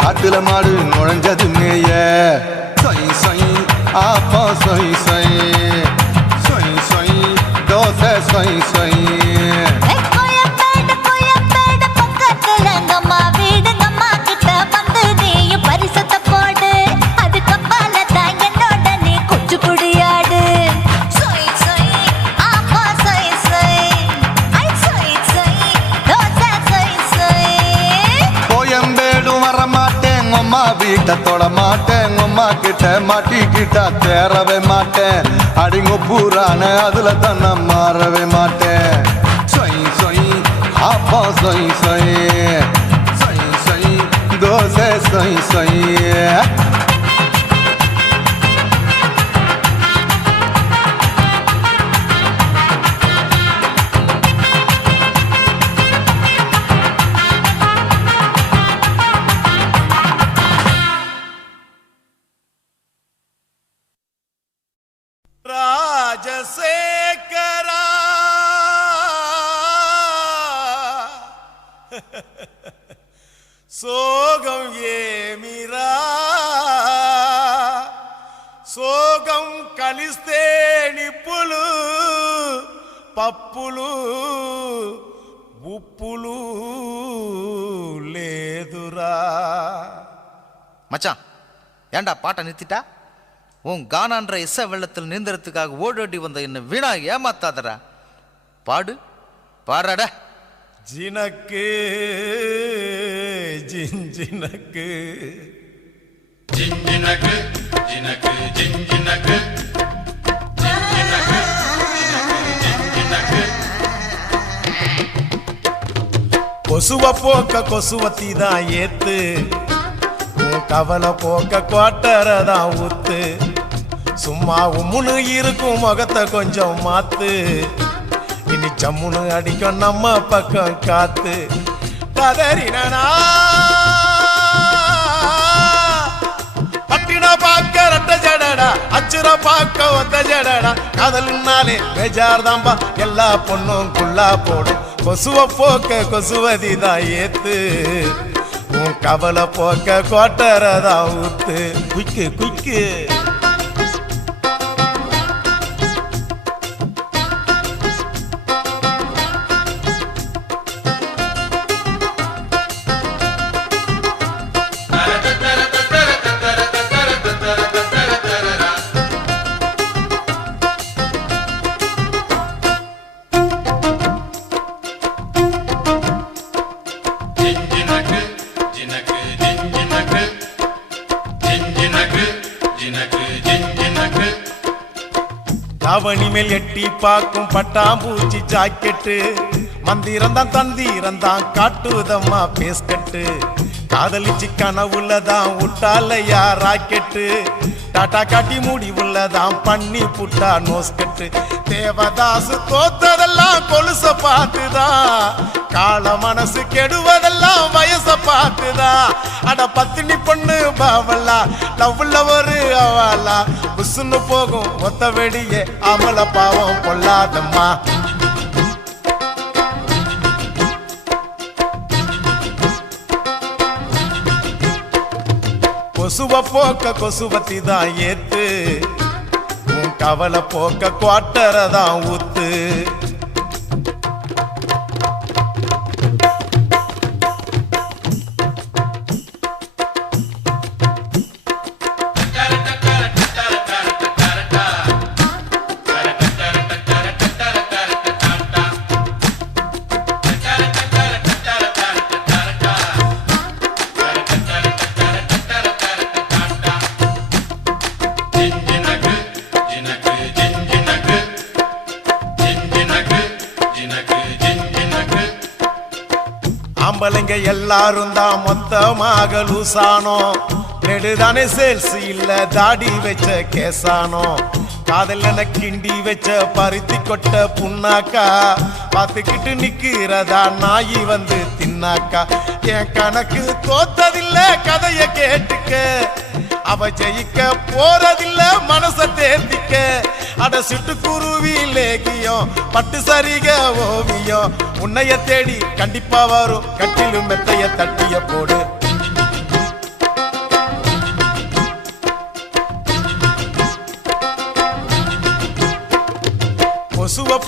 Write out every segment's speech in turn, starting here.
காத்துல மாடு நுழைஞ்சது மேய சொய் சொய் ஆப்பா சொய் சொய் சொய் சொய் தோசை சொய் சொய் வீட்டை தொட மாட்டேன் உம்மா கிட்ட மாட்டிக்கிட்டா தேரவே மாட்டேன் அடிங்க பூரான அதுல தான் நான் மாறவே மாட்டேன் சொய் சொய் ஆப்பா சொய் சொய் சொய் சொய் தோசை சொய் சொய் ராஜசேகரா சோகம் ஏமிரா సోగం కలిస్తే నిప్పులు పప్పులు ఉప్పులు లేదురా. மச்சான் ஏண்டா பாட்டை நிறுத்திட்டா? உன் கானான்ற இசை வெள்ளத்தில் நீந்தறதுக்காக ஓடோடி வந்த என்ன வீணா ஏமாத்தாதரா. பாடு பாடுறாட. ஜினக்கு ஜிஞ்சினக்கு ஜிஞ்சினக்கு ஜினக்கு ஜிஞ்சினக்கு ஜிஞ்சினக்கு ஜிஞ்சினக்கு கொசுவ போக்க கொசுவத்தி தான் ஏத்து, கவலை போக்க கோட்டரதான் ஊத்து. சும்மா உம்முன்னு இருக்கும் முகத்தை கொஞ்சம் மாத்து, இனி சம்முன்னு அடிக்கும் நம்ம பக்கம் காத்து. கதறினா பட்டின பாக்க ரெட்ட ஜடடா, அச்சுர பாக்க ஒத்த ஜடடா. காதல்னாலே பேஜார் தாம்பா, எல்லா பொண்ணும் குள்ளா போடும். கொசுவ போக்க கொசுவதி தான் ஏத்து, உன் கவலை போக்க கோட்டரதா ஊத்து. குய்க்கு குய்க்கு அவனி மேல் எட்டி பாக்கும் பட்டாம்பூச்சி ஜாக்கெட்டு, மந்திரந்தான் தந்திரந்தான் காட்டுதம்மா பேஸ்கட்டு. காதலிச்சு கனவுள்ளதான் விட்டாலையா ராக்கெட்டு, டாட்டா காட்டி முடிவுள்ளதான் பண்ணி புட்டா நோஸ்கட்டு. தேவதாசு தோத்ததெல்லாம் கொலுச பார்த்துதான், கால மனசு கெடுவதெல்லாம் வயச பார்த்துதான். அட பத்தினி பொண்ணு பாவல்லா, லவ்ல ஒரு அவலா, புசுன்னு போகும் ஒத்த வெடியே அமல பாவம் பொல்லாதம்மா. கொசுவ போக்க கொசுவத்தி தான் ஏத்து, உன் கவலை போக்க குவாட்டரதான் ஊத்து. ஆம்பளைங்க எல்லாரும் தான் மொத்தமாக லூசானோ, நெடுதானே சேல்ஸ் இல்ல தாடி வச்ச கேசானோ. காதல் என கிண்டி வச்ச பருத்தி கொட்ட புண்ணாக்கா, பார்த்துக்கிட்டு நிக்கிறதா நாயி வந்து தின்னாக்கா. என் கணக்கு தோத்ததில்ல கதைய கேட்டுக்க, அவ ஜெயிக்க போறதில்ல மனச தேர்த்திக்க. அட சிட்டுக்குருவி லேகியம் பட்டு சரிக ஓவியம், உன்னைய தேடி கண்டிப்பா வரும் கட்டிலும் மெத்தைய தட்டிய போடு.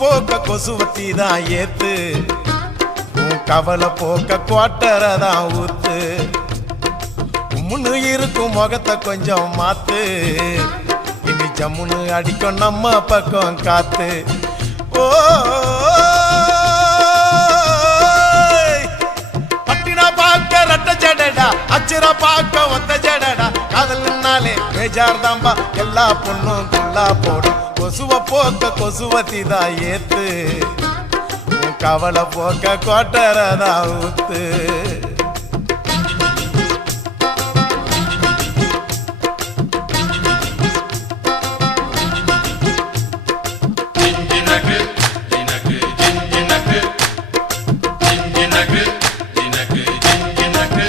போக்க கொசுவத்தி தான் ஏத்து, உன் கவலை போக்க குவாட்டரை தான் ஊத்து. உம்முன்னு இருக்கும் முகத்தை கொஞ்சம் மாத்து, இனி ஜம்முன்னு அடிக்கும் நம்ம பக்கம் காத்து. ஓ பட்டினா பார்க்க ரெட்ட ஜடடா, அச்சுர பார்க்க ஒத்த ஜடடா, காதல்னாலே பேஜார் தாம்பா எல்லா பொண்ணும் குள்ளா போடும். கொசுவ போக்க கொசுவத்தி தான் ஏத்து, உன் கவலை போக்க கோட்டரை தான் ஊத்து. ஜிஞ்சினக்கு ஜினக்கு ஜிஞ்சினக்கு ஜிஞ்சினக்கு ஜினக்கு ஜிஞ்சினக்கு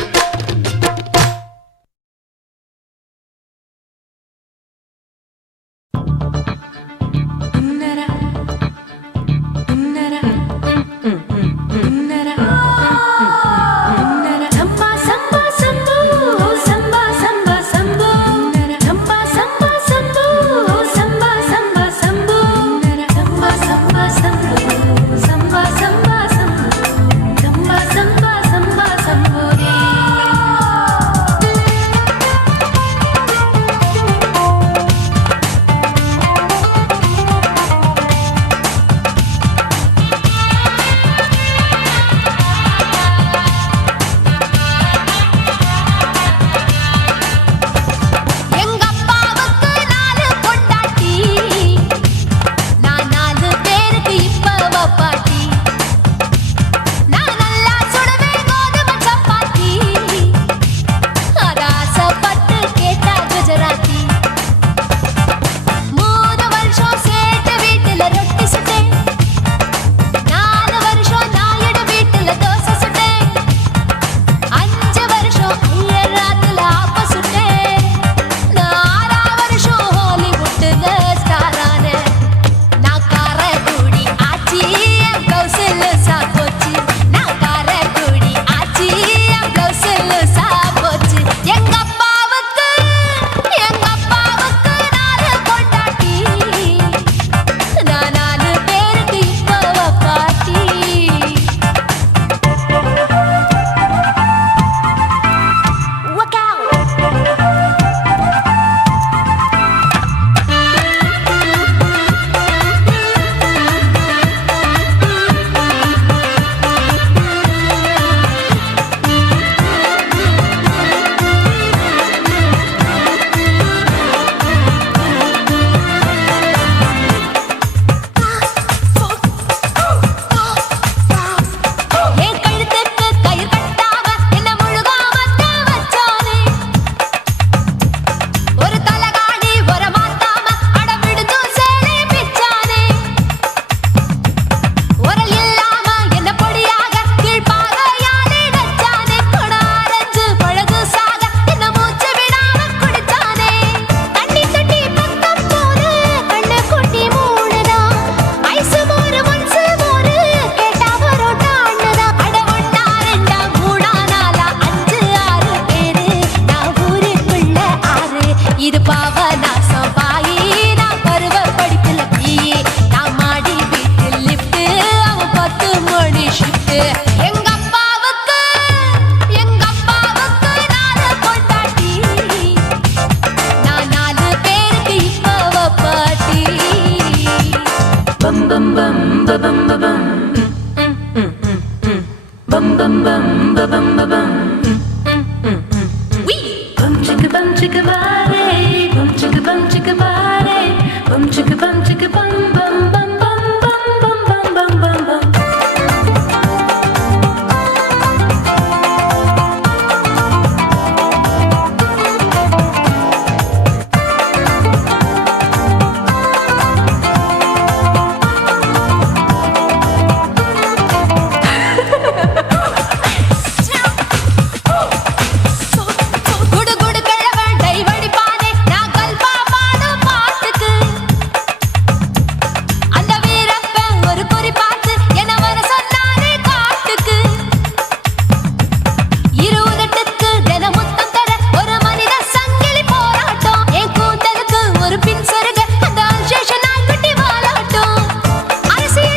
அரசியல்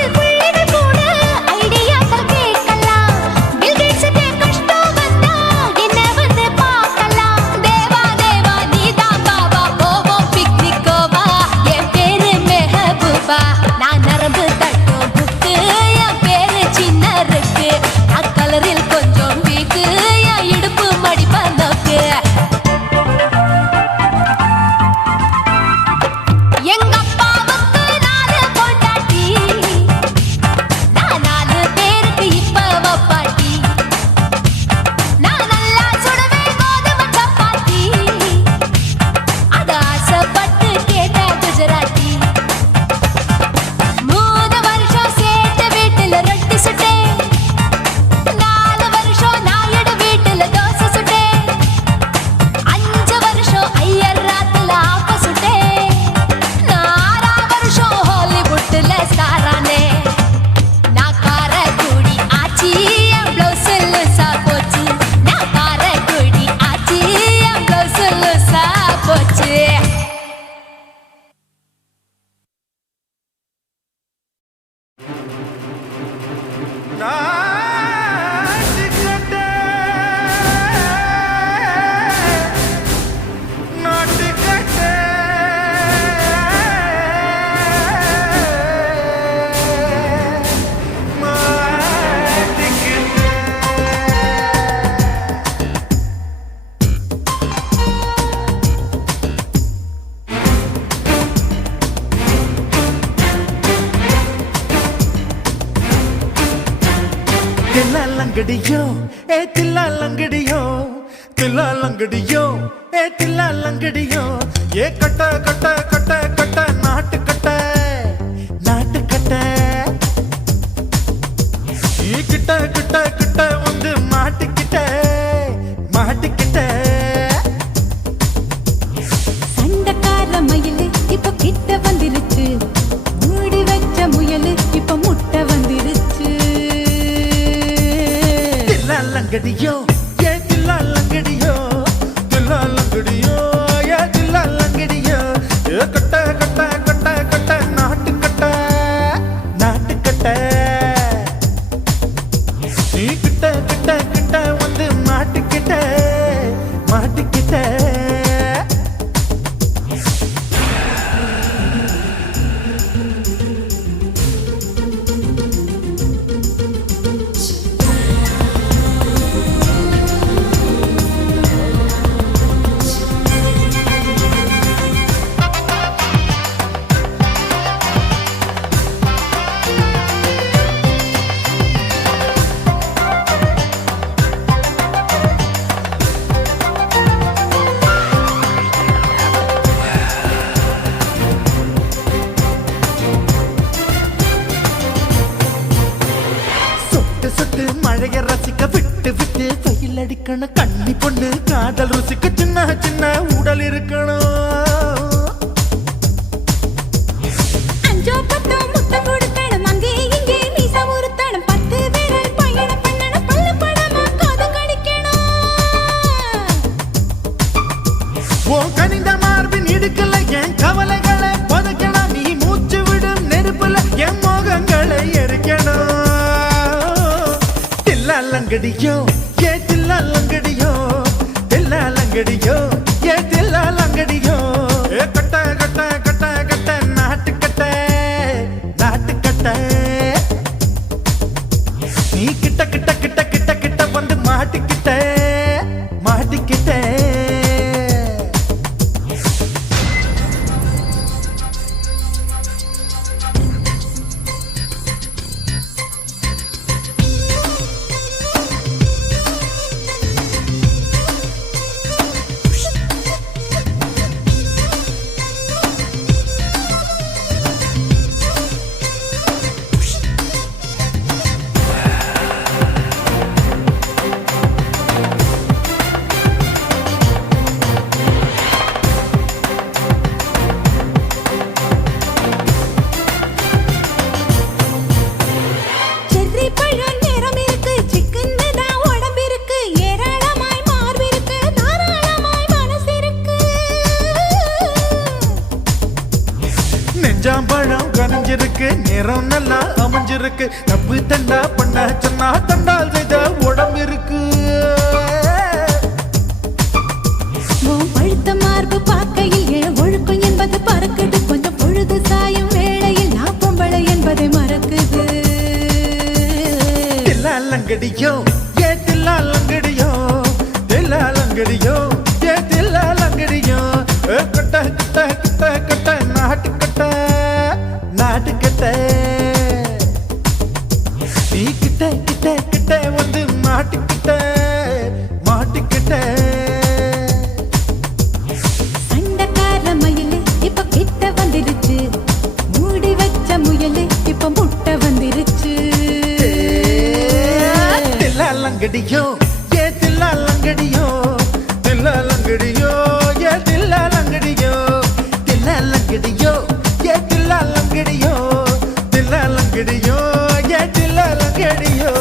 தில்லாலங்கடியோ ஏ தில்லாலங்கடியோ தில்லாலங்கடியோ ஏ தில்லாலங்கடியோ ஏ கட்ட கட்ட கட்ட கட்ட நாட்டு கட்ட நாட்டு கட்ட நீ கிட்ட கிட்ட கிட்ட வந்து மாட்டிக்கிட்ட மாட்டிக்கிட்ட சண்டக்கார மயிலு இப்ப கிட்ட வந்துருச்சு மூடி வச்ச முயலு இப்ப முட்டை வந்துருச்சு தில்லாலங்கடியோ ஏ தில்லாலங்கடியோ தில்லாலங்கடியோ ஏ தில்லாலங்கடியோ ஏ கட்ட கட்ட கட்ட கட்ட நாட்டு கட்ட நாட்டு கட்ட நீ கிட்ட கிட்ட கிட்ட வந்து மாட்டிக்கிட்ட மாட்டிக்கிட்ட சொட்டு சொட்டு மழைய ரசிக்க விட்டு விட்டு வெயில் அடிக்கணும் கண்ணி பொண்ணு காதல் ருசிக்க சின்ன சின்ன உடல் இருக்கணும் அஞ்சோ பத்தோ முத்தம் கொடுக்கணும் அங்கே இங்கே மீசா உருத்தணும் 10 பேரால் பயணம் பண்ணணும் பல்ல படமா காது கடிக்கணும் உன் கனிந்த மார்பின் இடுக்கல என் கவலைகளை புதைக்கணும் நீ மூச்சு விடும் நெருப்புல என் மோகங்களை எரிக்கணும் தில்லாலங்கடியோ ஏ தில்லாலங்கடியோ தில்லாலங்கடியோ ஏ தில்லாலங்கடியோ ஏ கட்ட கட்ட கட்ட கட்ட நாட்டு கட்ட நாட்டு கட்ட நீ கிட்ட கிட்ட கிட்ட கிட்ட கிட்ட வந்து மாட்டிக்கிட்ட மாட்டிக்கிட்ட செர்ரி பழம் நிறம் இருக்கு சிக்கன்னு தான் உடம்பு இருக்கு ஏராளமாய் மார்பு இருக்கு தாராளமாய் மனசு இருக்கு நெஞ்சாம்பழம் கனிஞ்சிருக்கு நிறம் நல்லா அமைஞ்சிருக்கு தப்பு தண்டா பண்ண சொன்னா தண்டால் செய்த உடம்பு இருக்கு உன் பழுத்த மார்பு பார்க்கையில் என் ஒழுக்கம் என்பது பறக்குது கொஞ்சம் பொழுது சாயும் வேளையில் நான் பொம்பளை என்பதை மறக்குது தில்லாலங்கடியோ ஏ தில்லாலங்கடியோ தில்லாலங்கடியோ ஏ தில்லாலங்கடியோ ஏ கட்ட கட்ட கட்ட கட்ட நாட்டு கட்ட நாட்டு கட்ட நீ கிட்ட கிட்ட கிட்ட வந்து மாட்டிக்கிட்ட மாட்டிக்கிட்ட சண்டக்கார மயிலு இப்ப கிட்ட வந்துருச்சு மூடி வச்ச முயலு இப்ப முட்டை வந்துருச்சு தில்லாலங்கடியோ ஏ தில்லாலங்கடியோ தில்லாலங்கடியோ ஏ தில்லாலங்கடியோ தில்லாலங்கடியோ ஏ தில்லாலங்கடியோ தில்லாலங்கடியோ ஏ தில்லாலங்கடியோ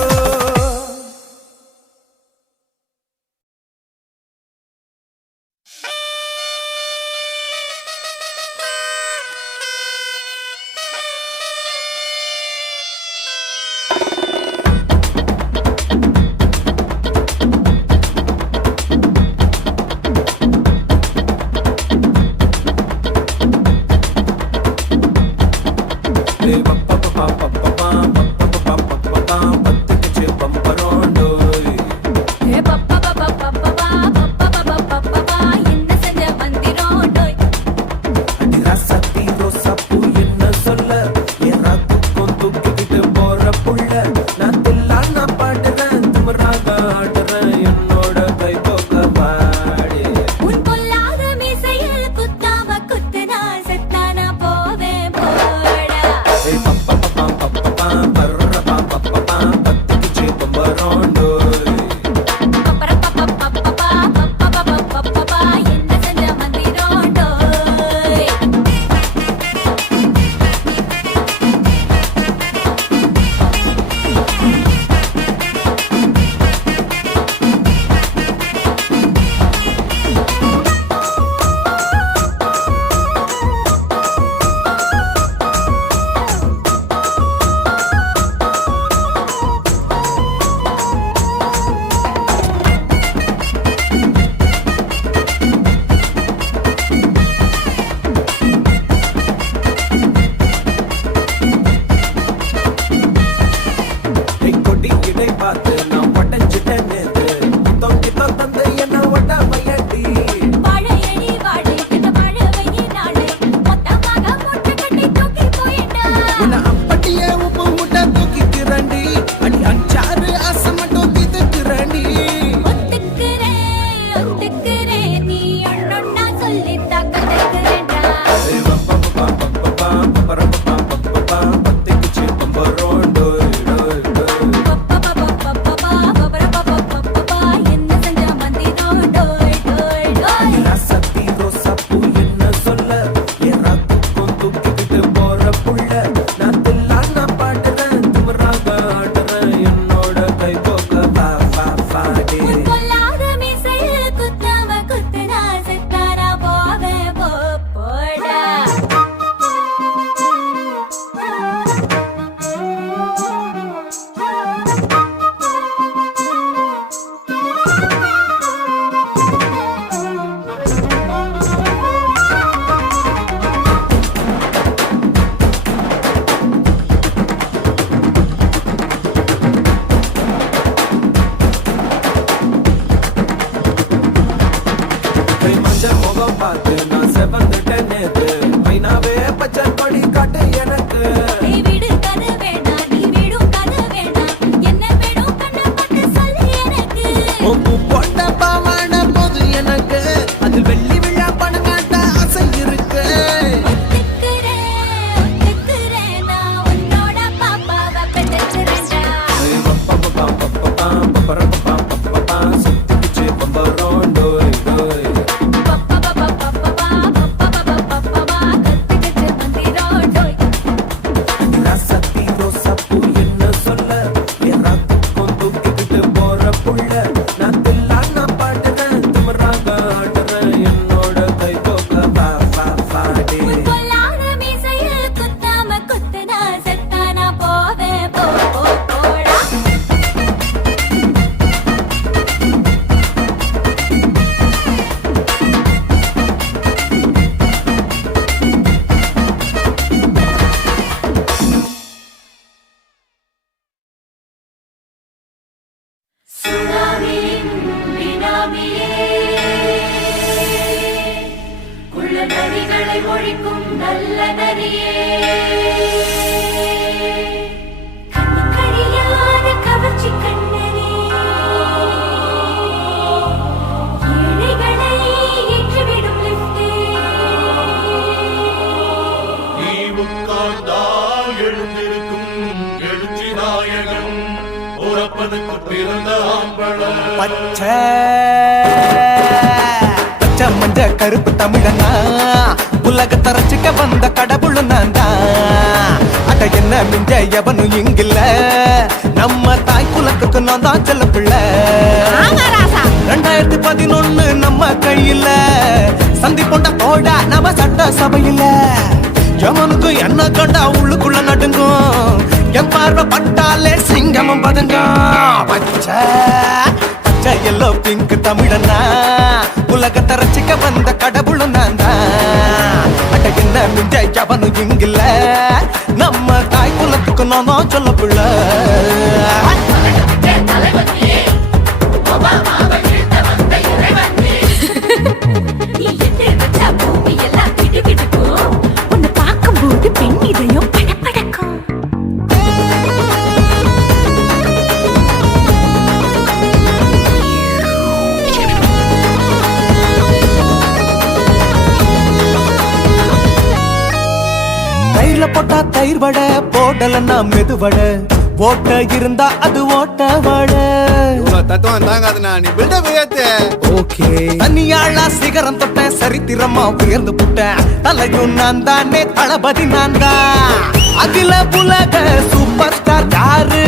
பார்த்து நான் பட்டஞ்சிட்டேன் நேத்து தொக்கி தந்து என்ன ஒட்ட வையட்டி வாழையடி வாழை இந்த வாழவையே நாளை மொத்தமாக மூட்டை கட்டி தூக்கி போயிட்டா உன்னை அப்பட்டியே உப்பு முட்டை தூக்கிக்கிறண்டி அடி அஞ்சாறு ஆசை மட்டும் தீத்துக்கிறண்டி ஒத்துக்கிறேன் நீ ஒன்னொன்னா சொல்லித்தா கதைக்கிறேன்டா பத்திக்கு சீப்பம் வரும் டோய் டோய் டோய் என்ன செஞ்ச மந்திரோ டோய் டோய் டோய் சத்தி ரோசா பூ என்ன சொல்ல ஏறாத்துக்கும் தூக்கிக்கிட்டு போற புள்ள நான் தில்லான பாடுறேன் திமிராக ஆடுறேன் என்னோட கை தோக்க வா வா வாடே பொல்லாத மீசையில் குத்தாம குத்துனா செத்தாரா போவே போடா கை மஞ்ச முகம் பார்த்து நான் செவந்துட்டேன் நேத்து பைனாவே பச்சை கொடி காட்டு எனக்கு நீ வீடு கது வேணா நீ வீடும் கது வேணா என்ன வேணும் கண்ண பட்டு சொல்லு எனக்கு உப்பு போட்ட பாவாட போது எனக்கு அதில் வெள்ளி விழா பணங்காட்ட ஆசை இருக்கு ஒத்துக்கிறேன் நான் உன்னோட பாப்பாவை பெற்றுக்கிறேன்டா சுத்திச்சு பம்பரம் டோய் டோய் கத்துக்கிட்டு மந்திரோ டோய் சத்தி ரோசா பூ என்ன சொல்ல ஏறாத்துக்கும் தூக்கிக்கிட்டு போற புள்ள நான் தில்லான பாடுறேன் திமிராக ஆடுறேன் என்னோட கை தோக்க வா வா வாடே பொல்லாத மீசையில் குத்தாம குத்துனா செத்தானா போவே போடா சுனாமியின் பினாமியே குள்ள நரிகளை ஒழிக்கும் நல்ல நரியே கண்ணிக்கடியான கவர்ச்சி கண்ணனே ஏழைகளை ஏற்றிவிடும் லிப்டே நீ உட்கார்ந்தால் எழுந்திருக்கும் எழுச்சி நாயகன் உறப்பதுக்கு பிறந்த ஆம்பளம் பச்சை மஞ்ச கருப்பு தமிழனா உலகத்தை ரசிக்க வந்த கடவுள் நான் தான் அட என்ன மிஞ்ச எவனும் இங்கில்ல நம்ம தாய் குலத்துக்கு நான் தான் செல்ல பிள்ளை 2011 நம்ம கையில சந்தி போட்ட தோட நம்ம சட்ட சபையில எவனுக்கு என்ன கண்டா உள்ளுக்குள்ள நடுங்கும் என் பார்வை பட்டாலே சிங்கமும் பதுங்கும் பச்சை பச்சை எல்லோ பிங்க் தமிழனா உலகத்தை ரசிக்க வந்த கடவுளும் நான் தான் அட என்ன மிஞ்ச எவனும் இங்கில்ல நம்ம தாய் குலத்துக்கு நான் தான் சொல்ல பிள்ளை நீ எட்டு வச்சா பூமி எல்லாம் கிடுகிடுக்கும் உன்னை பார்க்கும்போது பெண் இதயம் படபடக்கும் தயிர்ல போட்டா தயிர் வடை போடலன்னா மெதுவடை ஓட்ட இருந்தா அது ஓட்ட வடை தத்துவம் தாங்காதுண்ணா நீ பில்டப் ஏத்து ஓகே தனியாளா சிகரம் தொட்டேன் சரித்திரமா உயர்ந்து புட்டேன் தலையும் நான் தானே தளபதி நான் தான் அகில உலக சூப்பர் ஸ்டார் யாரு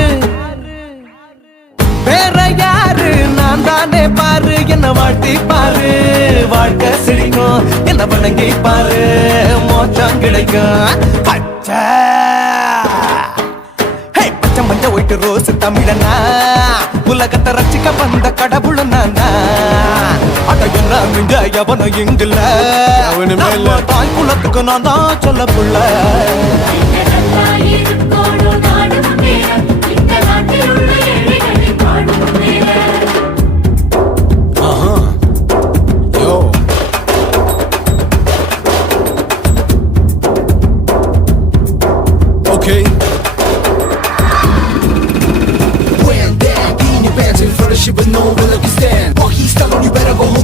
வேற யாரு நான் தானே பாரு என்ன வாழ்த்தி பாரு வாழ்க்கை சிரிக்கும் என்ன வணங்கி பாரு மோச்சம் கிடைக்கும் பச்சை பச்சை மஞ்ச ஒயிட்டு ரோஸ் தமிழனா உலகத்தை ரசிக்க வந்த கடவுள் நான் தான் அட என்ன மிஞ்ச எவனும் இங்கில்ல எவனுமே இல்ல. நம்ம தாய் குலத்துக்கு நான் தான் சொல்ல புள்ள இருக்கோடும் நாடு முன்னேற இந்த நாட்டில் உள்ள ஏழைகளின்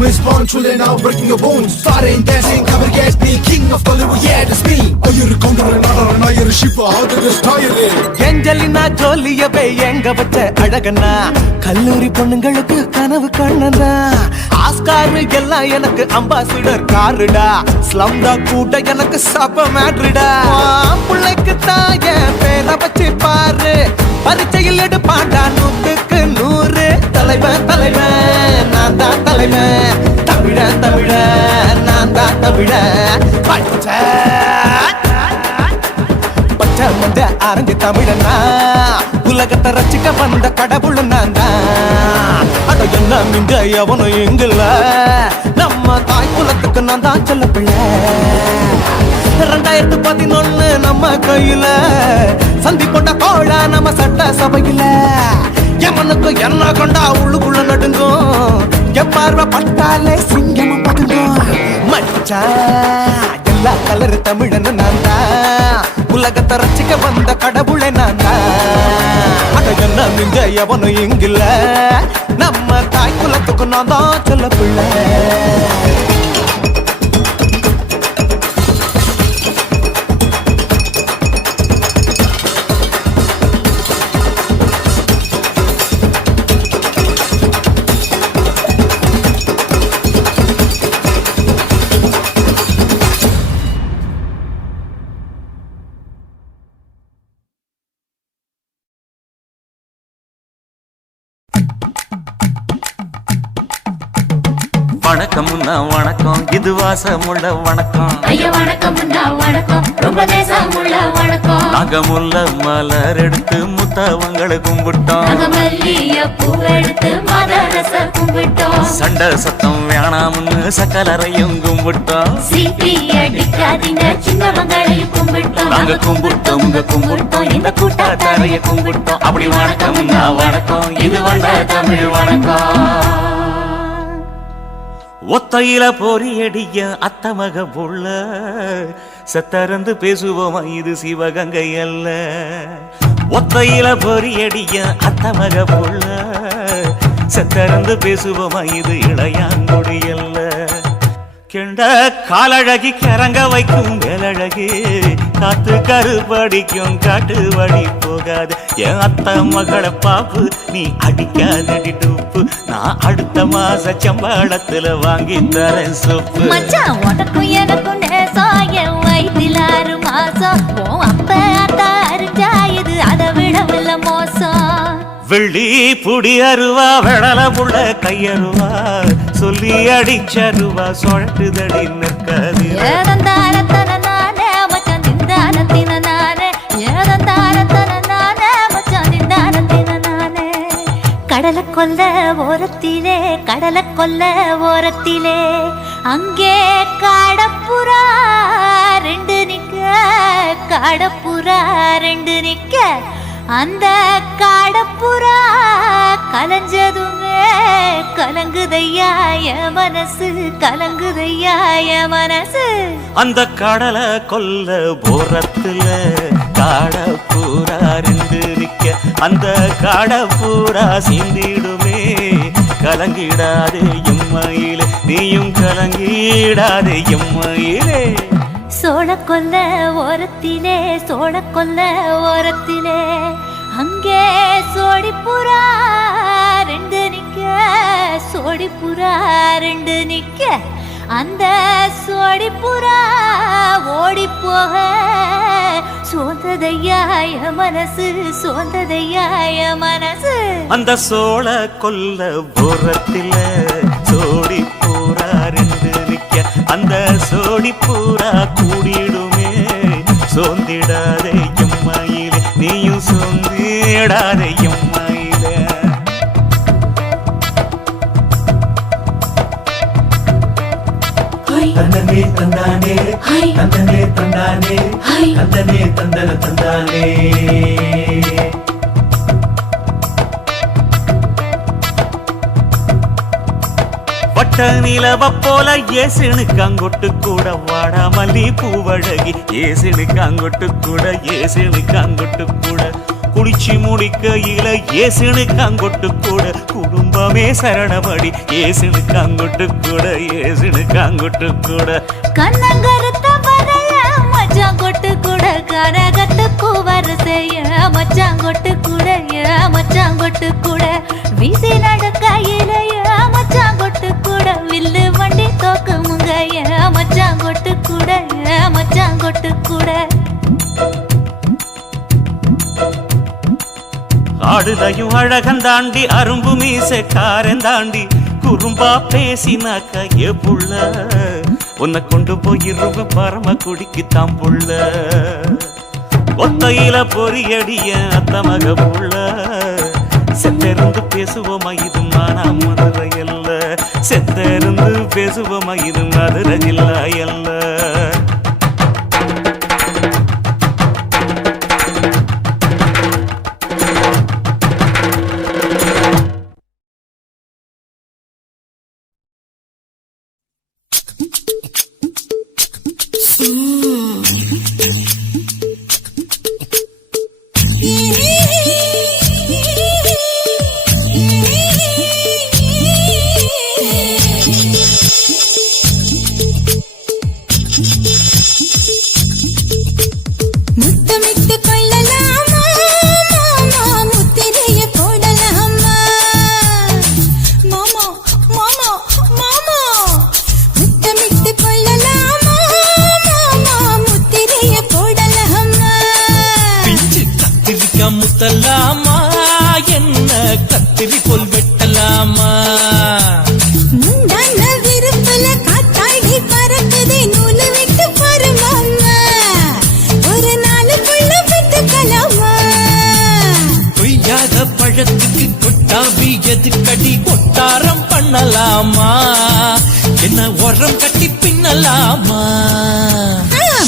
is born, truly now breaking your bones. Fighting, dancing, cover gas, me, king of Bollywood, yeah, that's me. Oh, you're a condor, and you're a ship, how did this tire? Angelina ஜோலியவே எங்க வச்ச அழகனா கல்லூரி பொண்ணுங்களுக்கு கனவு கண்ணனா Oscar எல்லாம் எனக்கு ambassador காருடா ஸ்லம்டா கூட்ட எனக்கு சப்ப மேட்ருடா பிள்ளைக்கு தாய பேரை வச்சு பாரு பரீட்சையில் எடுப்பாண்டா 100க்கு 100 தலைவன் தலைவன் நான் தான் தலைவன் தமிழன் தமிழன் நான் தான் தமிழன் பச்சை வந்த ஆரஞ்சு தமிழனா உலகத்தை ரசிக்க வந்த கடவுள் நான் தான் அட என்ன மிஞ்ச எவனும் எங்கல்ல நம்ம தாய் குலத்துக்கு நான் தான் சொல்ல பிள்ளை 2011 நம்ம கையில சந்தி போட்ட கோழா நம்ம சட்ட சபையில எமனுக்கு என்ன கொண்டா உள்ளுக்குள்ள நடுங்கும் எப்பார்வை பட்டாலே சிங்கமும் பதுங்கும் மச்சா எல்லா கலர் தமிழன்னு நான் தான் உலகத்தை ரசிக்க வந்த கடவுளை நான் தான் அட என்ன மிஞ்ச எவனும் இங்கில்ல நம்ம தாய் குலத்துக்கு நான் தான் சொல்ல பிள்ளை வணக்கம் வணக்கம் இது வாசமுள்ள வணக்கம் ஐயா வணக்கம் வணக்கம் ரொம்ப தேசமுள்ள வணக்கம் நாகமுள்ள மலர் எடுத்து முத்தவங்களை கும்பிட்டோம் நாகமல்லிய பூ எடுத்து மதரச கும்பிட்டோம் சண்டை சத்தம் வேணாம்னு சக்கலரையும் கும்பிட்டோம் சீட்டி அடிக்காதீங்க சின்னவங்களையும் கும்பிட்டோம் நாங்க கும்பிட்டோம் இந்த கூட்டாத்தாரைய கும்பிட்டோம் அப்படி வணக்கம் வணக்கம் இது வந்த தமிழ் வணக்கம் ஒத்தையில பொறியடிய அத்தமக புள்ள சத்தரந்து பேசுவோமா இது சிவகங்கை அல்ல ஒத்தையில பொறியடிய அத்தமக புள்ள சத்தரந்து பேசுவோமா இது இளையாங்குடி அல்ல கெண்ட காலழகி கிறங்க வைக்கும் வேலழகி காத்து கருப்படிக்கும் காட்டு வழி போகாது என் அத்த மகளை பாப்பு நீ அடிக்காதடி டூப்பு நான் அடுத்த மாச சம்பளத்துல வாங்கி தரேன் சொப்பு மச்சான் உனக்கும் எனக்கும் நேசம் என் வயிற்றில் 6 மாசம் ஓ அப்ப அத்தா அறிஞ்சா இது அதை விடவில்ல மோசம் வெள்ளி புடி அருவா வெடல புள்ள கையருவா சொல்லி அடிச்சருவா சொழட்டுதடி நிற்காது ஏதந்தாரத்தன நானே மச்சான் திந்தானத்தின நானே ஏதந்தாரத்தன நானே மச்சான் திந்தானத்தின நானே கடலை கொல்ல ஓரத்திலே அங்கே காடப்புறா 2 நிக்க அந்த காடப்புறா கலஞ்சதுமே கலங்குதையா என் மனசு அந்த கடலை கொல்ல போரத்துல காடப்பூரா 2 நிக்க அந்த காடப்பூரா சிந்திடுமே கலங்கிடாதே எம்மையிலே நீயும் கலங்கிடாதே எம்மையிலே சோழக்கொல்ல ஓரத்திலே அங்கே சோடிப்புறா 2 நிக்க அந்த சோடிப்புறா ஓடி போக சோந்ததையாய மனசு அந்த சோழ கொல்ல போரத்தில சோடி பூரா 2 நிக்க அந்த சோடி பூரா கூடிடுமே சோந்திடாதே எம்மையிலே நீயும் சோந்திடாதே எம்மையிலே தந்தனே தந்தானே தந்தனே தந்தானே தந்தனே தந்தன தந்தானே வட்ட நிலவ போல ஏசினுக்கு அங்கொட்டு கூட வாடாமல்லி பூவழகி ஏசினுக்கு அங்கொட்டு கூட குளிச்சு முடிக்கையில ஏசுனுக்கு அங்கொட்டு கூட குடும்பமே சரணமடி ஏசுனுக்கு அங்கொட்டு கூட ஏசுனுக்கு அங்கொட்டு கூட கண்ணங்கருத்த வரைய மச்சான் கொட்டு கூட கரகத்துக்கு வரிசைய மச்சான் கொட்டு கூட மச்சான் கொட்டு கூட வீசி நடக்கையில மச்சான் கொட்டு கூட வில்லு வண்டி தோக்குமுங்க மச்சான் கொட்டு கூட மச்சான் கொட்டு கூட ஆடுதையும் அழகந்தாண்டி அரும்பு மீசக்காரந்தாண்டி குறும்பா பேசினாக்க ஏ புள்ள உன்னை கொண்டு போயிருவ பரம குடிக்கு தாம்புள்ள ஒத்தையில பொறியடிய அத்த மக புள்ள செத்திருந்து பேசுவோமா இது மானா மதுரை அல்ல செத்திருந்து பேசுவோமா இது மதுரை ஜில்லா அல்ல முத்தமிட்டு கொள்ளலாமா மாமா முத்திரைய போடலாமா மாமா மாமா மாமா முத்தமிட்டு கொள்ளலாமா மாமா முத்திரைய போடலாமா பிஞ்சு கத்திரிக்கா முத்தலாமா என்ன கத்திரி போல் வெட்டலாமா முந்தான விருப்பல காத்தாடி பறக்குதே நூலு விட்டு பாரு மாமா ஒரு நாளுக்குள்ள பெற்றுக்கலாமா கொய்யாத பழத்துக்கு கொட்டாவி எதுக்கடி கொட்டாரம் பண்ணலாமா என்ன உரம் கட்டி பின்னலாமா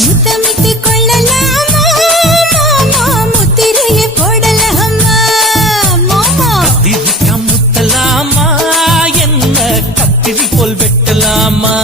முத்தமிட்டு கொள்ளலாமா மாமா முத்திரைய போடலாமா மாமா கத்திரிக்கா முத்தலாமா என்ன கத்திரி போல் வெட்டலாமா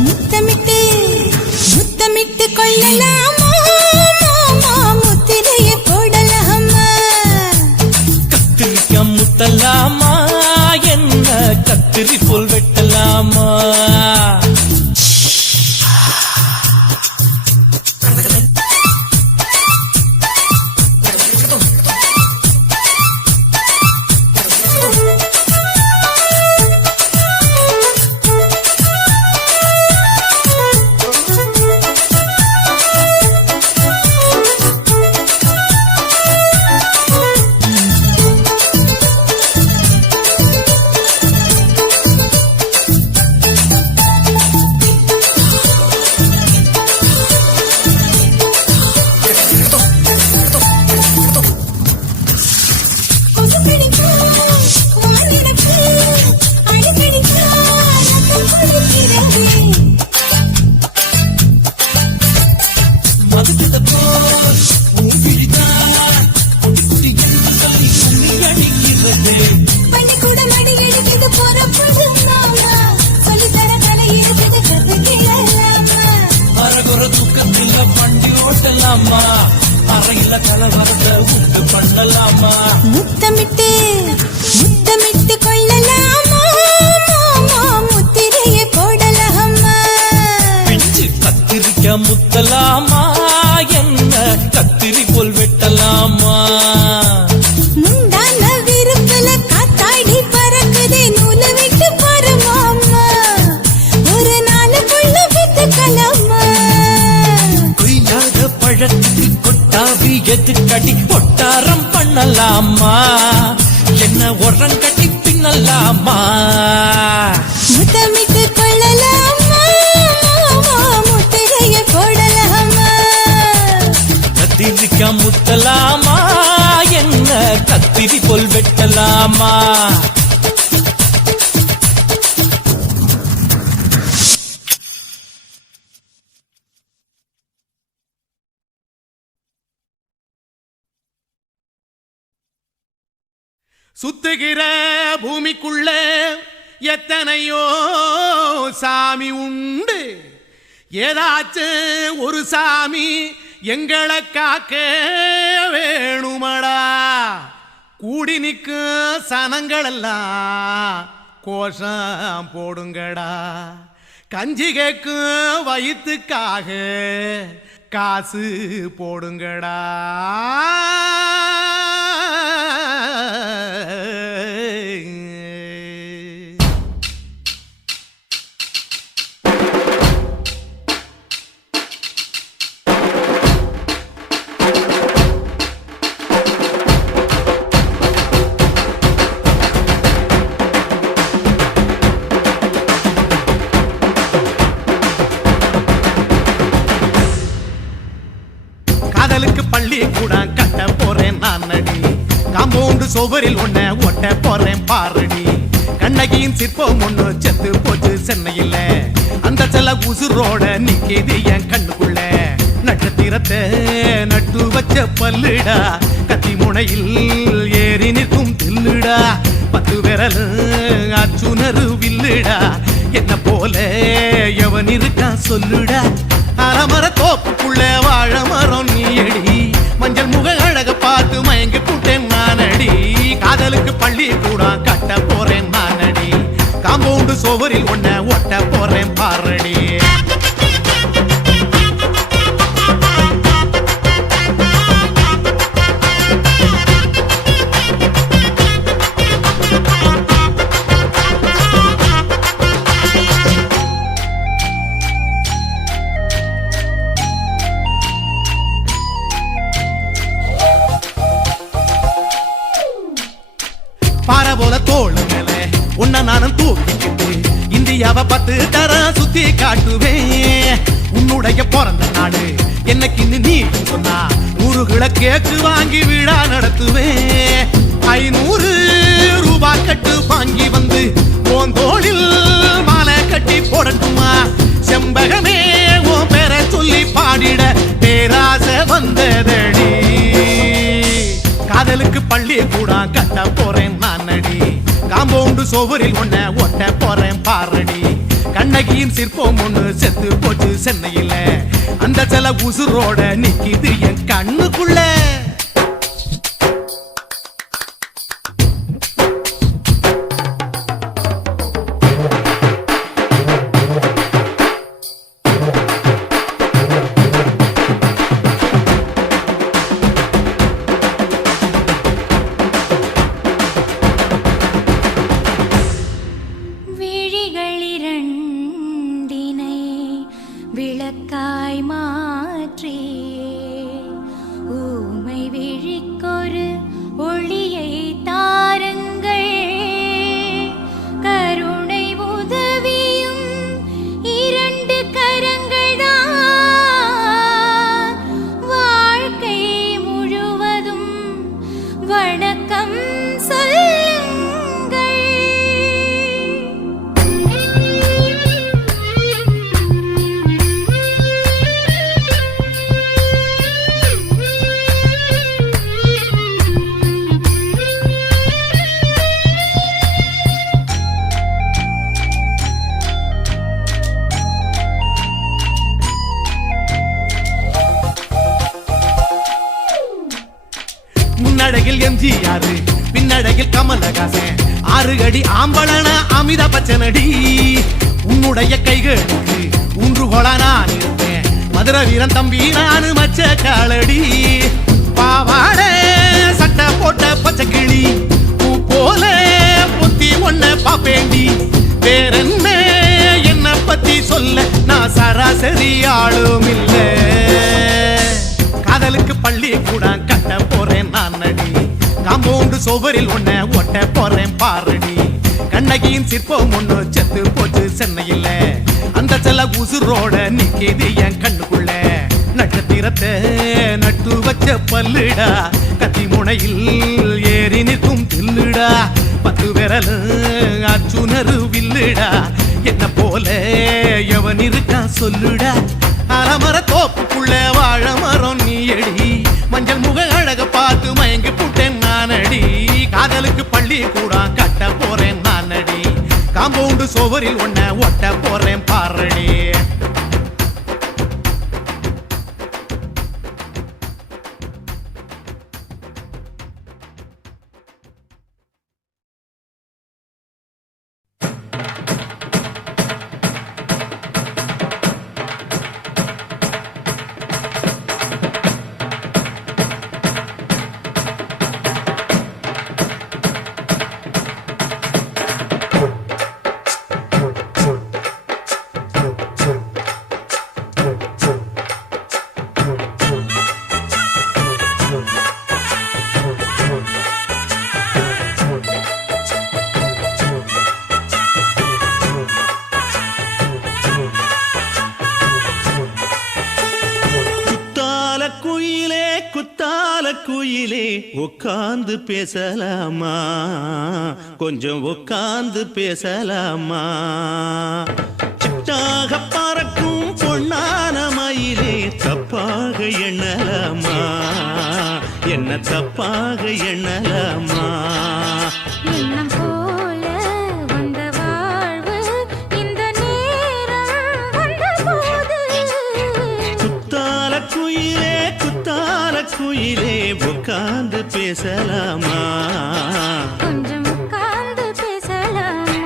முத்தமிட்டு முத்தமிட்டு கொள்ளலாமா மாமா முத்திரைய போடலாமா கத்திரிக்கா முத்தலாமா என்ன கத்திரி போல் வெட்டலாமா முத்தமிட்டு முத்தமிட்டு முத்தமிட்டு கொள்ளலாமா முத்திரையை போடலாமா பிஞ்சு கத்திரிக்க முத்தலாமா என்ன கத்திரி போல் வெட்டலாமா முந்தான விருப்பல காத்தாடி பறக்குதே நூல விட்டு பரமாமா ஒரு நாளுக்குள்ள வித்துக்கலாமா கொய்யாத பழத்துக்கு கொட்டாவி எதுக்கடி கொட்டாரம் பண்ணலாமா என்ன உரம் கட்டி பின்னலாமா முத்தமிட்டு கொள்ளலாமா முத்திரையை போடலாமா கத்திரிக்க முத்தலாமா என்ன கத்திரி போல் வெட்டலாமா சுத்துகிற பூமிக்குள்ள எத்தனையோ சாமி உண்டு ஏதாச்சும் ஒரு சாமி எங்களை காக்க வேணுமடா கூடி நிற்கும் சனங்களெல்லாம் கோஷம் போடுங்கடா கஞ்சி கேக்கும் வயிற்றுக்காக காசு போடுங்கடா காதலுக்கு பள்ளி கூட கட்ட போறேன் நான் நடி காம்பவுண்டு சுவரில் ஒன்ன ஒட்ட போறேன் பாரடி கண்ணகியின் சிற்பம் ஒண்ணு செத்து போச்சு சென்னையில அந்த செல்ல உசுரோட நிக்கிது என் கண்ணுக்குள்ள நட்சத்திரத்தை நட்டு வச்ச பல்லுடா கத்தி முனையில் ஏறி நிற்கும் தில்லுடா 10 விரல் அச்சுணரு வில்லுடா என்ன போல எவன் இருக்கா சொல்லுடா அலமர தோப்புக்குள்ள வாழ மரம் நீயடி மஞ்சள் முக அழக பார்த்து மயங்கி புட்டேன் நானடி காதலுக்கு பள்ளி கூட கட்ட போறேன் நானடி காம்பவுண்டு சுவரில் ஒன்ன ஒட்ட போறேன் பாரடி பாறை போல தோளு மேல உன்ன நானும் தூக்கிக்கிட்டு இந்தியாவை 10 தரம் சுத்தி காட்டுவேன் உன்னுடைய பிறந்த நாடு என்னைக்கு நீ சொன்னா 100 கேக்கு வாங்கி விழா நடத்துவேன் 500 ரூபாய் கட்டு வாங்கி வந்து உன் தோளில் மாலை கட்டி போடட்டுமா செம்பகமே உன் பேரை சொல்லி பாடிட பேராசை வந்ததடி காதலுக்கு பள்ளி கூட கட்ட போறேன் நானடி காம்பவுண்டு சுவரில் ஒன்ன ஒட்ட போறேன் பாரடி கண்ணகியின் சிற்பம் ஒண்ணு செத்து போச்சு சென்னையில அந்த சில உசுரோட நிக்கிது என் கண்ணுக்குள்ள விளக்காய் மாற்றி ஊமை அடி ஆம்பளன அமித பச்சனடி உன்னுடைய கைகளுக்கு ஊன்றுகோளா நான் இருப்பேன் மதுரை வீரன் தம்பி நானு மச்ச காலடி பாவாட சட்டை போட்ட பச்சை கிளி பூ போல புத்தி ஒன்ன பாப்பேண்டி வேறென்ன என்ன பத்தி சொல்ல நான் சராசரி ஆளும் இல்ல காதலுக்கு பள்ளி கூட கட்ட போறேன் நான் நடி காம்பவுண்டு சோவரில் ஒன்ன ஒட்ட போறேன் பாரடி கண்ணகியின் சிற்பம் ஒண்ணு செத்து போச்சு சென்னையில் அந்த செல்ல உசுரோட நிக்கிது என் கண்ணுக்குள்ள நட்சத்திரத்தை நட்டு வச்ச பல்லுடா கத்தி முனையில் ஏறி நிற்கும் தில்லுடா 10 விரல் அச்சுணரு வில்லுடா என்ன போல எவன் இருக்கா சொல்லுடா அலமர தோப்புக்குள்ள வாழ மரம் நீ அடி மஞ்சள் முக அழக பார்த்து மயங்கி புட்டேன் நான் அடி காதலுக்கு பள்ளி கூட கட்ட போறேன் நான் அடி காம்பவுண்டு சோவரில் ஒன்ன ஒட்ட போறேன் பாரடி குயிலே உட்கார்ந்து பேசலாமா கொஞ்சம் உட்கார்ந்து பேசலாமா சிட்டாக பறக்கும் பொன்னான மயிலே தப்பாக எண்ணலாமா என்ன தப்பாக எண்ணலாமா எண்ணம் போல வந்த வாழ்வு இந்த நேரம் வந்தபோது குத்தால குயிலே உட்கார்ந்து பேசலாமா கொஞ்சம் உட்கார்ந்து பேசலாமா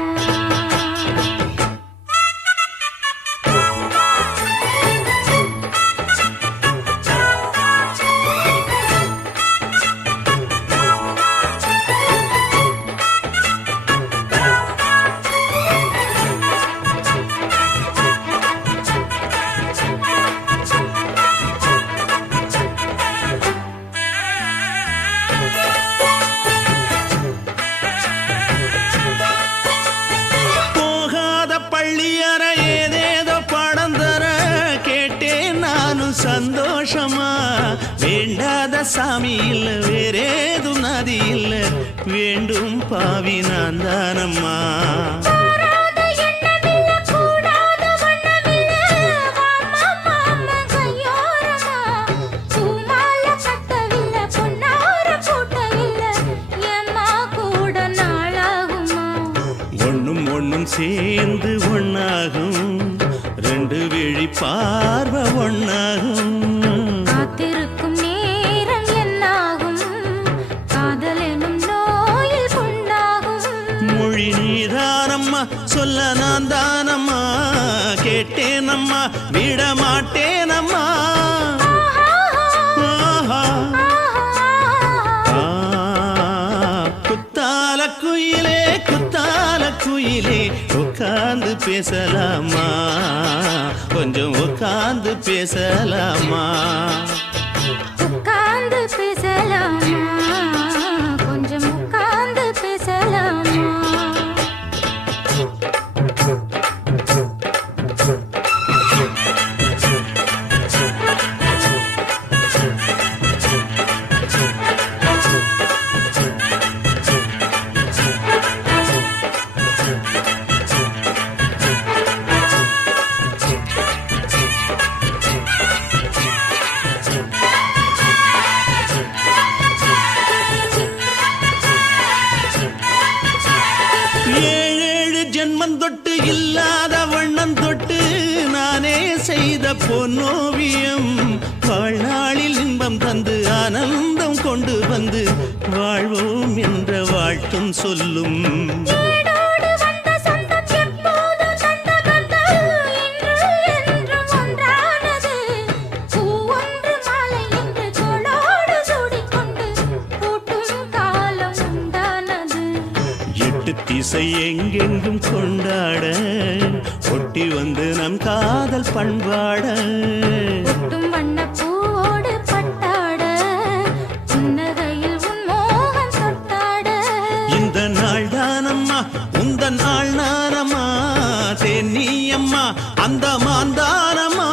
சந்தோஷமா வேண்டாத சாமி இல்ல வேறேதும் நதி இல்ல வேண்டும் பாவி நான் தானம்மா ஒண்ணும் ஒண்ணும் சேர்ந்து ஒன்னாகும் ரெண்டு விழி பார்வை ஒன்னாகும் காத்திருக்கும் நேரம் என்னாகும் காதல் எனும் நோயில் கொண்டாகும் மொழி நீதானம்மா சொல்ல நான் தானம்மா கேட்டேனம்மா விட மாட்டேனம்மா குத்தால குயிலே உட்கார்ந்து பேசலாமா கொஞ்சம் உட்கார்ந்து பேசலாமா உட்கார்ந்து பேசலாமா கொஞ்சம் உட்கார்ந்து பேசலாமா தொட்டு இல்லாத வண்ணம் தொட்டு நானே செய்த பொன்னோவியம் வாழ்நாளில் இன்ப இன்பம் தந்து ஆனந்தம் கொண்டு வந்து வாழ்வோம் என்ற வாழ்த்தும் சொல்லும். ஏடோடு வந்த சொந்தம் எப்போதும் தந்த பந்தம் இன்று என்றும் ஒன்றானது. பூ ஒன்று மாலை என்று தோளோடு சூடிக்கொண்டு பூட்டும் காலம் உண்டானது. எட்டு திசை எங்கெங்கும் கொண்டாட ஒட்டி வந்து நம் காதல் பண்பாட. ஒட்டும் வண்ணப் பூவோடு பட்டாட புன்னகையில் உன் மோகம் தொட்டாட. இந்த நாள் தானம்மா உந்த நாள் நானம்மா தேனி அம்மா அந்த மாந்தானம்மா.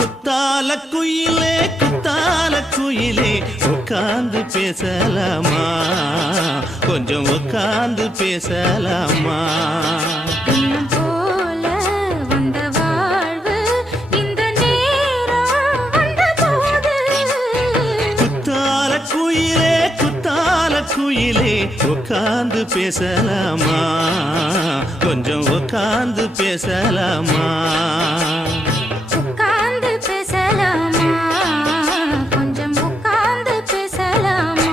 குத்தால குயிலே குத்தால குயிலே உட்கார்ந்து பேசலாமா, கொஞ்சம் உட்கார்ந்து பேசலாமா. இன்னும் போல வந்த வாழ்வு இந்த நேரம் வந்தபோது. குத்தால குயிலே குத்தால குயிலே உட்கார்ந்து பேசலாமா, கொஞ்சம் உட்கார்ந்து பேசலாமா. உட்கார்ந்து பேசலாமா, கொஞ்சம் உட்கார்ந்து பேசலாமா.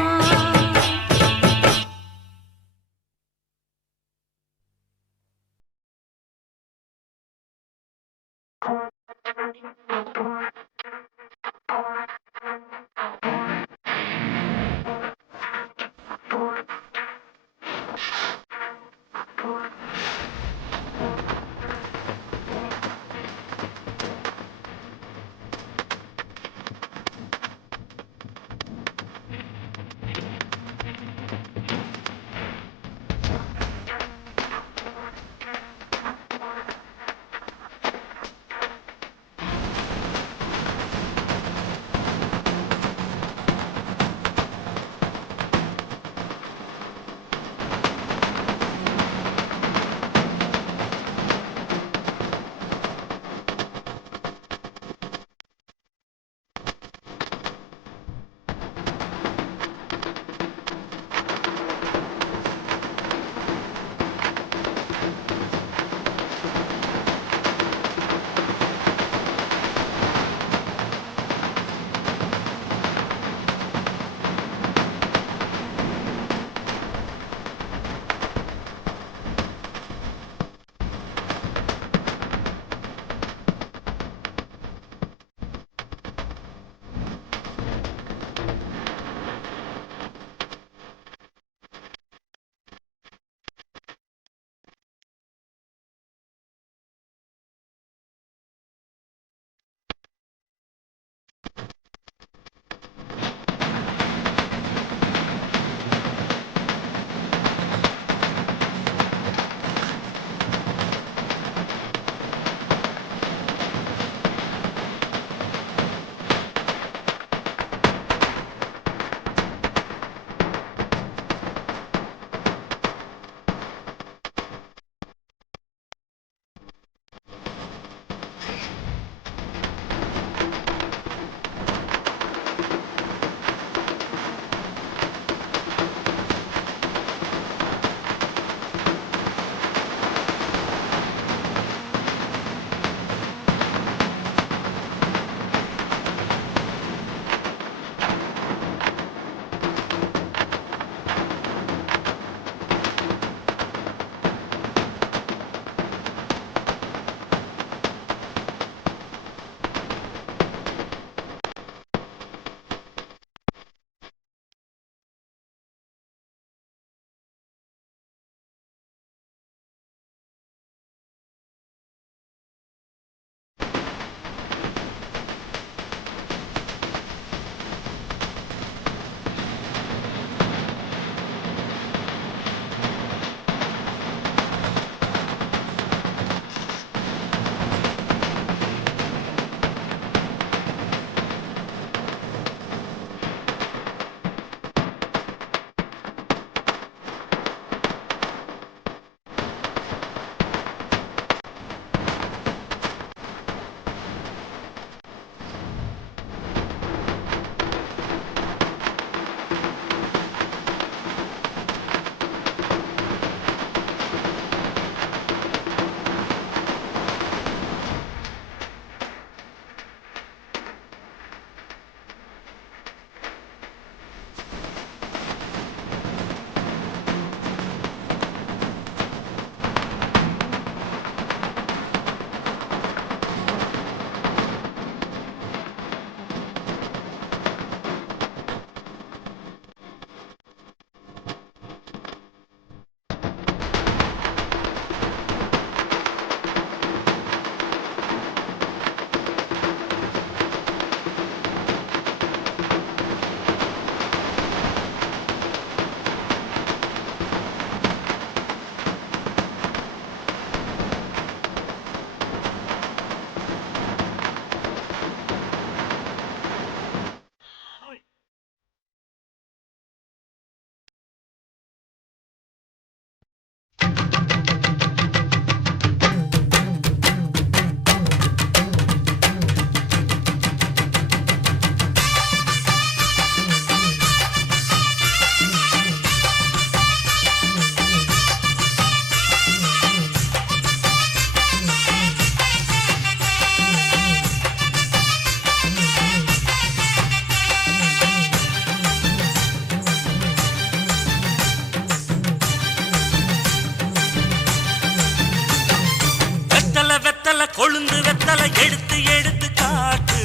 வெத்தல கொழுந்து வெத்தல எடுத்து எடுத்து காட்டு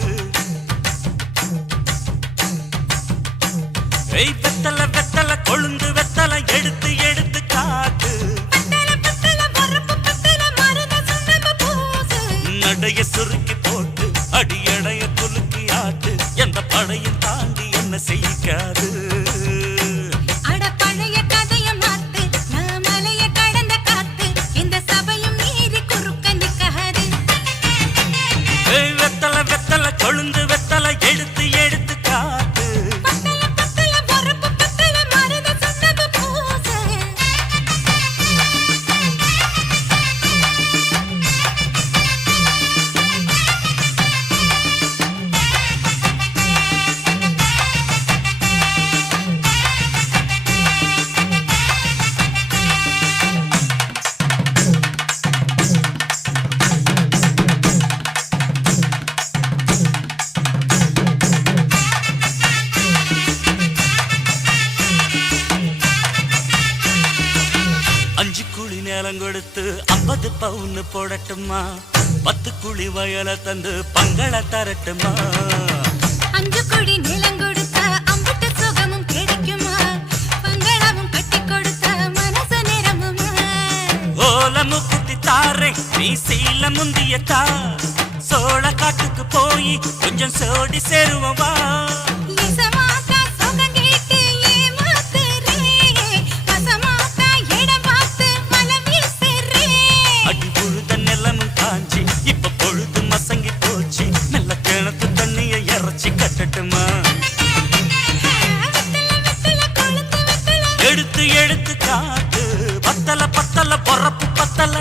ஏய் வெத்தல வெத்தல கொழுந்து வெத்தல எடுத்து எடுத்து காட்டு நடைய சுருக்கி போட்டு அடியடைய குலுக்கி ஆட்டு எந்த படையும் தாண்டி என்ன செய்யாது வெத்தல வெத்தல கொழுந்து வெத்தல எடுத்து எடுத்து காட்டு அஞ்சு குழி நேரம் கொடுத்து 50 பவுன் போடட்டுமா 10 குழி வயல தந்து பங்கள தரட்டுமா 5 கோடி நிலம் கொடுத்தா அம்புட்டு சுகமும் கிடைக்குமா பங்களாவும் கட்டி கொடுத்தா மனசு நிரம்புமா ஓலமு குத்தி தாரே நீ சீல முந்தியத்தா சோழ காட்டுக்கு போய் கொஞ்சம் சோடி சேருவோம் வா அடி புழுத நிலமும் காஞ்சி இப்ப பொழுது மசங்கி போச்சு மெல்ல கிணத்து தண்ணிய இறச்சி கட்டட்டுமா எடுத்து எடுத்து காட்டு பத்தல பத்தல பொறப்பு பத்தல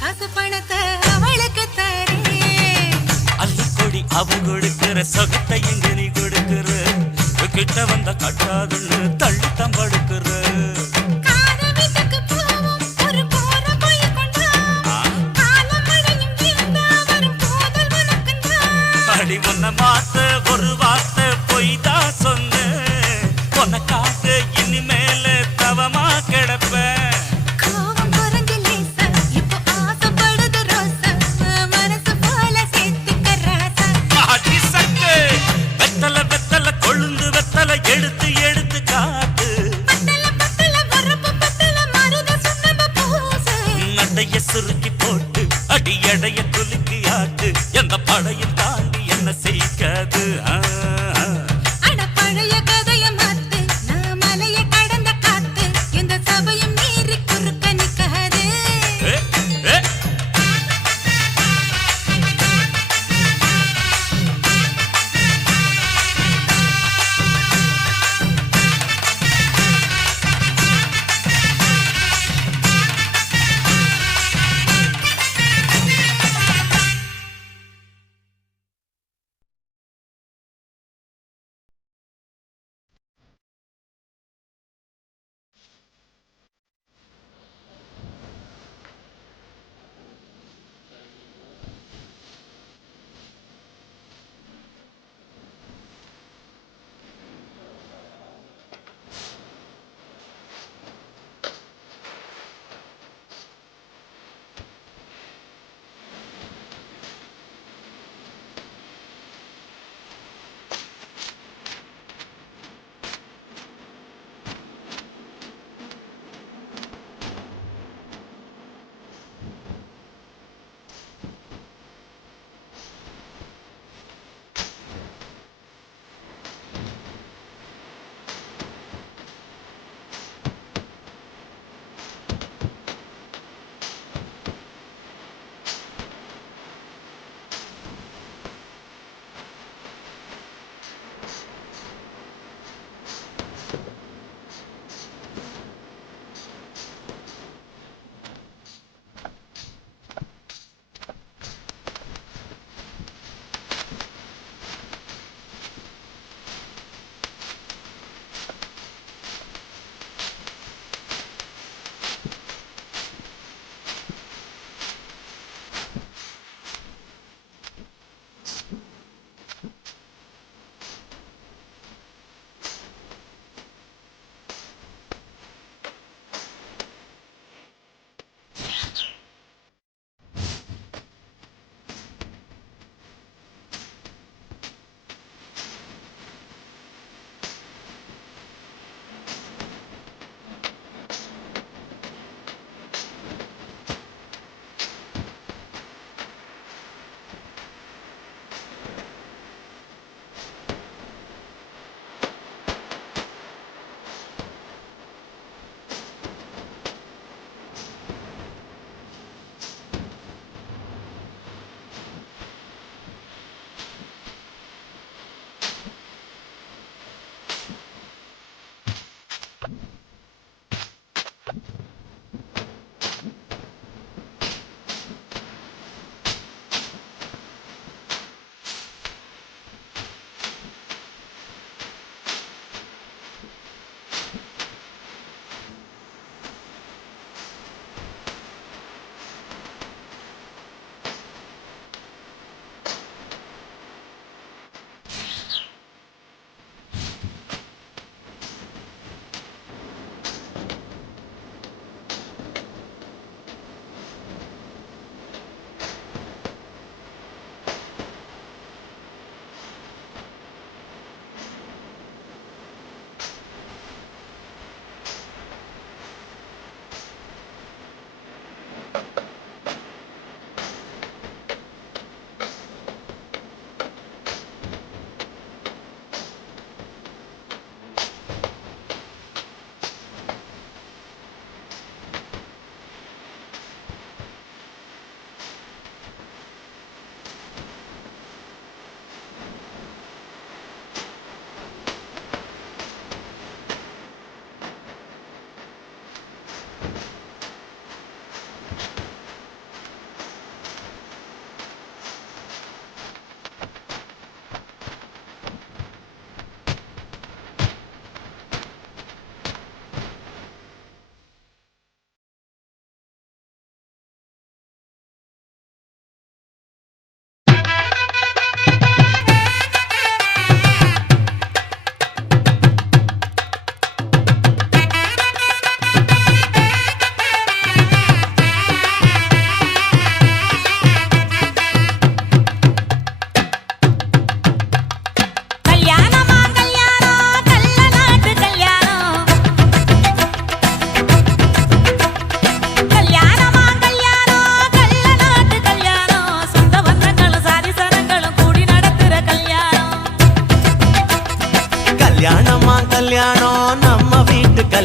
காசு பணத்தை அவளுக்கு தரே அள்ளி கொடி அவ கொடுக்கிற சொகத்தை எங்க நீ கொடுக்கிற கிட்ட வந்த கட்டாதுன்னு தள்ளி தம்படுக்கிற அடி உன்ன மாத்த ஒரு வார்த்தை பொய் தான் சொன்ன உனக்காக இனிமேல தவமா கிடப்ப வெத்தல வெத்தல கொழுந்து வெத்தல எடுத்து எடுத்து காட்டு நடைய சுருக்கி போட்டு அடி எடைய குலுக்கி ஆட்டு எந்த படையும் தாண்டி என்ன செய்யாது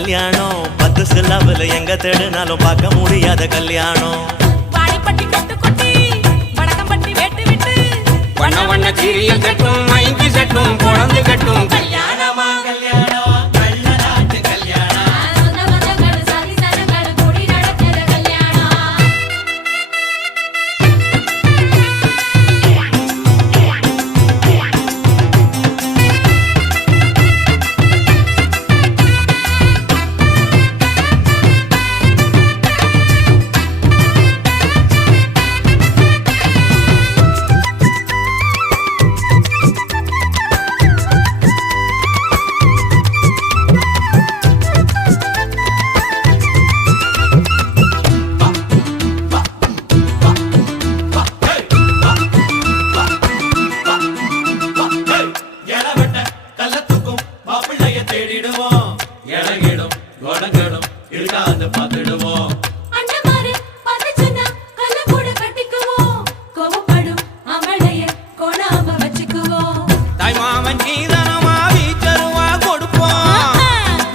கல்யாணம் 10 சில்லாவில் எங்க தேடினாலும் பார்க்க முடியாத கல்யாணம். வாடிப்பட்டி கட்டு கொட்டி வடக்கம்பட்டி வெட்டு விட்டு வண்ண வண்ண சீரியல் கட்டும் மைக்கு சட்டும் குழந்தை கட்டும் கல்யாணமா கல்யாணம் கள்ள நாட்டு கல்யாணம் சொந்த பந்தங்கள் சாதி சனங்கள் கூடி நடக்கிற கல்யாணம். எழவெட்ட கள்ளத்துக்கும் மாப்பிள்ளைய தேடிடுவோம் இளங்கிடும் குணங்களும் இருக்காது பார்த்துடுவோம் அண்ணமாரு பதச்சுன்னா கல்ல கூட கட்டிக்குவோம் கோவப்படும் அவளைய கொணாம வச்சுக்குவோம். தாய் மாமன் சீதனமா வீச்சருவா கொடுப்போம்.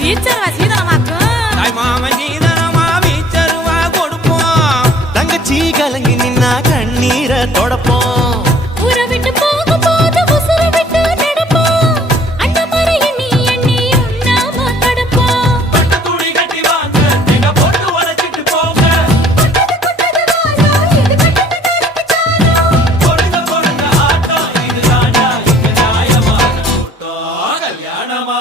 வீச்சரவா சீதனமாக்கும் தாய் மாமன் சீதனமா வீச்சருவா கொடுப்போம். தங்கச்சி கலங்கி நின்னா கண்ணீரை தொடப்போம். ஊரை விட்டு போகும் போது உசுரை விட்டு நடப்போம். அண்ணமாரு எண்ணி எண்ணி உண்ணாம தடுப்போம். பட்ட துணி கட்டி வாங்க எங்க போட்டு உழைச்சிட்டு போங்க பொறுங்க பொறுங்க ஆட்டம் இது ராஜா இங்க நியாயமான கூட்டம் கல்யாணமா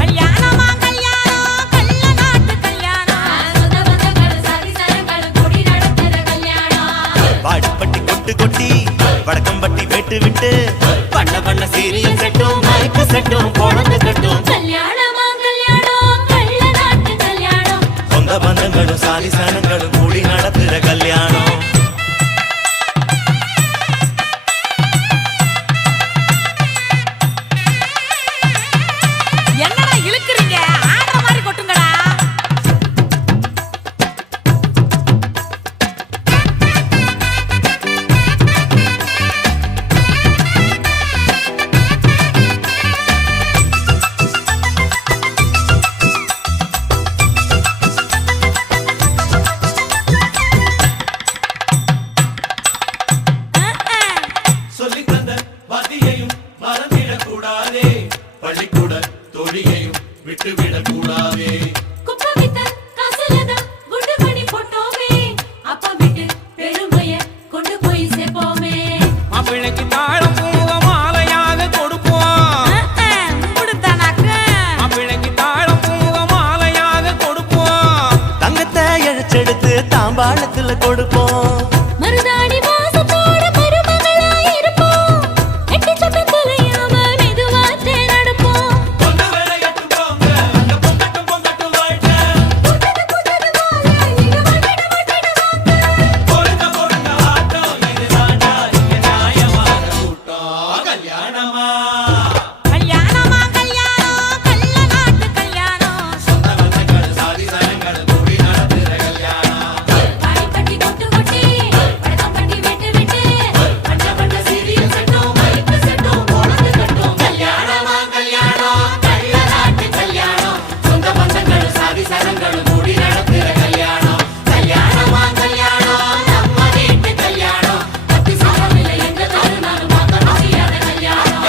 கல்யாணமா கல்யாணம் கள்ள நாட்டு கல்யாணம் சொந்த பந்தங்கள் சாதி சனங்கள் கூடி நடக்கிற கல்யாணம். வாடிப்பட்டி கொட்டு கொட்டி வடக்கம்பட்டி வெட்டு விட்டு வண்ண வண்ண சீரியல் கட்டும் மைக்கு சட்டும் குழந்தை கட்டும் கல்யாணமா கல்யாணம் கள்ள நாட்டு கல்யாணம். சொந்த பந்தங்களும் சாதி சனங்களும் கூடி நடத்துற கல்யாணம். என்னடா இழுக்குறீங்க ஆடுற மாதிரி கொட்டுங்கடா. சொல்லித் தந்த வாத்தியையும் மறந்திடக் கூடாதே பள்ளிக்கூட தோழியையும் விட்டுவிடக் கூடாதே குப்பை வித்த காசுலதான் குண்டு பண்ணி போட்டோமே. அப்பா விட்டு பெருமைய கொண்டு போய் சேர்ப்போமே. மாப்பிள்ளைக்கு தாழம் பூவ மாலையாக கொடுப்போம். மாப்பிள்ளைக்கு தாழம் பூவ மாலையாக கொடுப்போம். தங்கத்தை இழைச்செடுத்து தாம்பாளத்துல கொடுப்போம். மருதாணி வாசத்தோட மருமகளா இருப்போம். எட்டி சத்தம் தொலையாம மெதுவாத்தே நடப்போம். பொண்ணு வேலையட்டும் போங்க அங்க பொங்கட்டும் பொங்கட்டும் வாழ்க பொறுங்க பொறுங்க ஆட்டம் இது ராஜா இங்க நியாயமான கூட்டம் கல்யாணமா கல்யாணமா கல்யாணம் கள்ள நாட்டு கல்யாணம். சொந்த பந்தங்கள் சாதி சனங்கள் கூடி நடத்துற கல்யாணம் வாடிப்பட்டி கொட்டு கொட்டி வடக்கம்பட்டி வெட்டு விட்டு வண்ண வண்ண சீரியல் கட்டும் மைக்கு சட்டும் குழந்தை கட்டும். கல்யாணமா கல்யாணம் கள்ள நாட்டு கல்யாணம் சொந்த பந்தங்கள் சாதி சனங்கள் கூடி நடத்துற கல்யாணம் கல்யாணமா கல்யாணம் நம்ம வீட்டு கல்யாணம் பத்தி சாரமில்ல எங்க தருணாலும் பார்க்க முடியாத கல்யாணம்.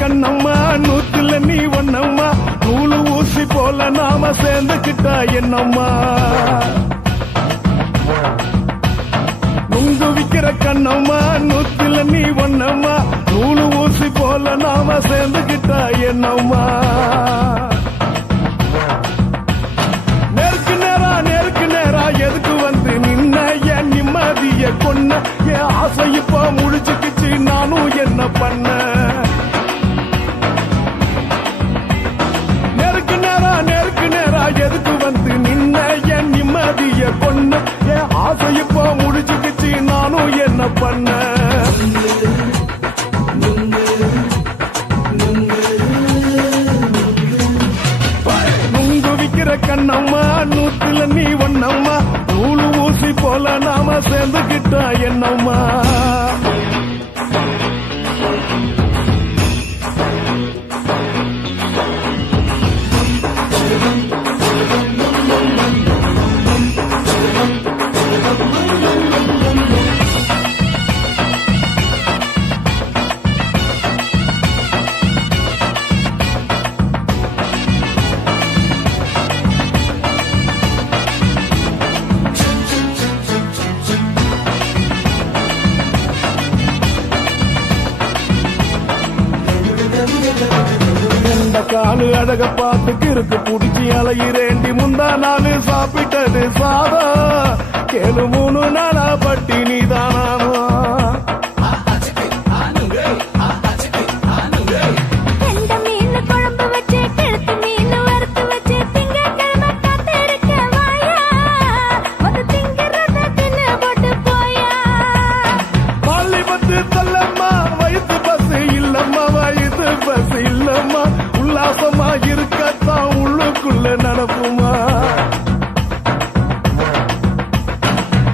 கண்ணம்மா நூத்துல நீ ஒன்னம்மா நூலு ஊசி போல நாம சேர்ந்துக்கிட்டா என்னம்மா நுங்கு விக்கிற கண்ணம்மா நூத்துல நீ ஒன்னம்மா நூலு ஊசி போல நாம சேர்ந்துக்கிட்டா என்னம்மா நேருக்கு நேரா எது கண்ணம்மா நூத்துல நீ ஒன்னம்மா நூலு ஊசி போல நாம சேர்ந்துகிட்டா என்னம்மா காலு அழக பார்த்து கிறுக்கு புடிச்சி அலையிறேண்டி முந்தா நாலு சாப்பிட்டது சாதா கேளு 3 நாளா பட்டினி தானானோ கெண்ட மீன் குழம்பு வச்சு கெளுத்து மீன் வறுத்து வச்சு திங்கட்கிழமை காத்திருக்க வாயா வந்து திங்கிறத தின்னு போட்டு போயா பள்ளி பத்து தள்ளம்மா வயிற்று பசு இல்லம்மா வயிற்று பசு இல்லம்மா உல்லாசமா இருக்கத்தான் உள்ளுக்குள்ள நடப்புமா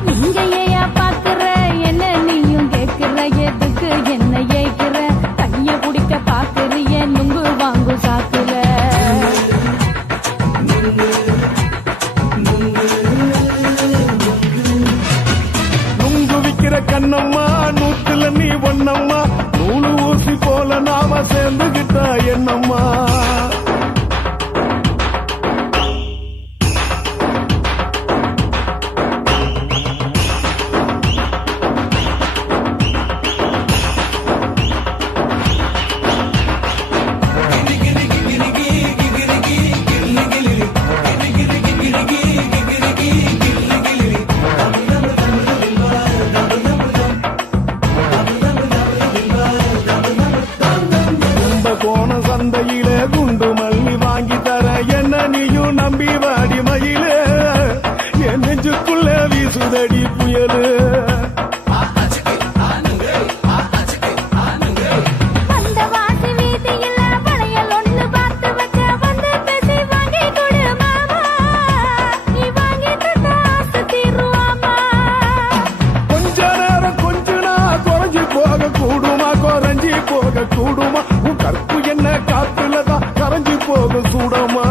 நீங்க ஏயா பாக்குற என்ன நீயும் கேக்குற எதுக்கு என்ன ஏக்குற கைய குடிக்க பாக்குறிய நுங்கு வாங்கு சாக்குற நுங்கு விக்கிற கண்ணம்மா நூத்துல நீ ஒன்னம்மா நூலு ஊசி போல நாம சேர்ந்துகிட்டா என்னம்மா கோண சந்தையில குண்டு மல்லி வாங்கி தர என்ன நீயும் நம்பி வாடி மயிலே என் நெஞ்சுக்குள்ள வீசுதடி புயலு அந்த வாசி வீதியில பழையல் ஒண்ணு பார்த்து வச்ச வந்து பேசி வாங்கி கொடு மாமா நீ வாங்கி தந்த ஆசை தீருவாமா கொஞ்ச நேரம் கொஞ்ச நாள் குறைஞ்சி போக கூடுமா குறைஞ்சி போக கூடுமா உன் கற்பு என்ன காத்துலதான் கரைஞ்சி போக சூடமா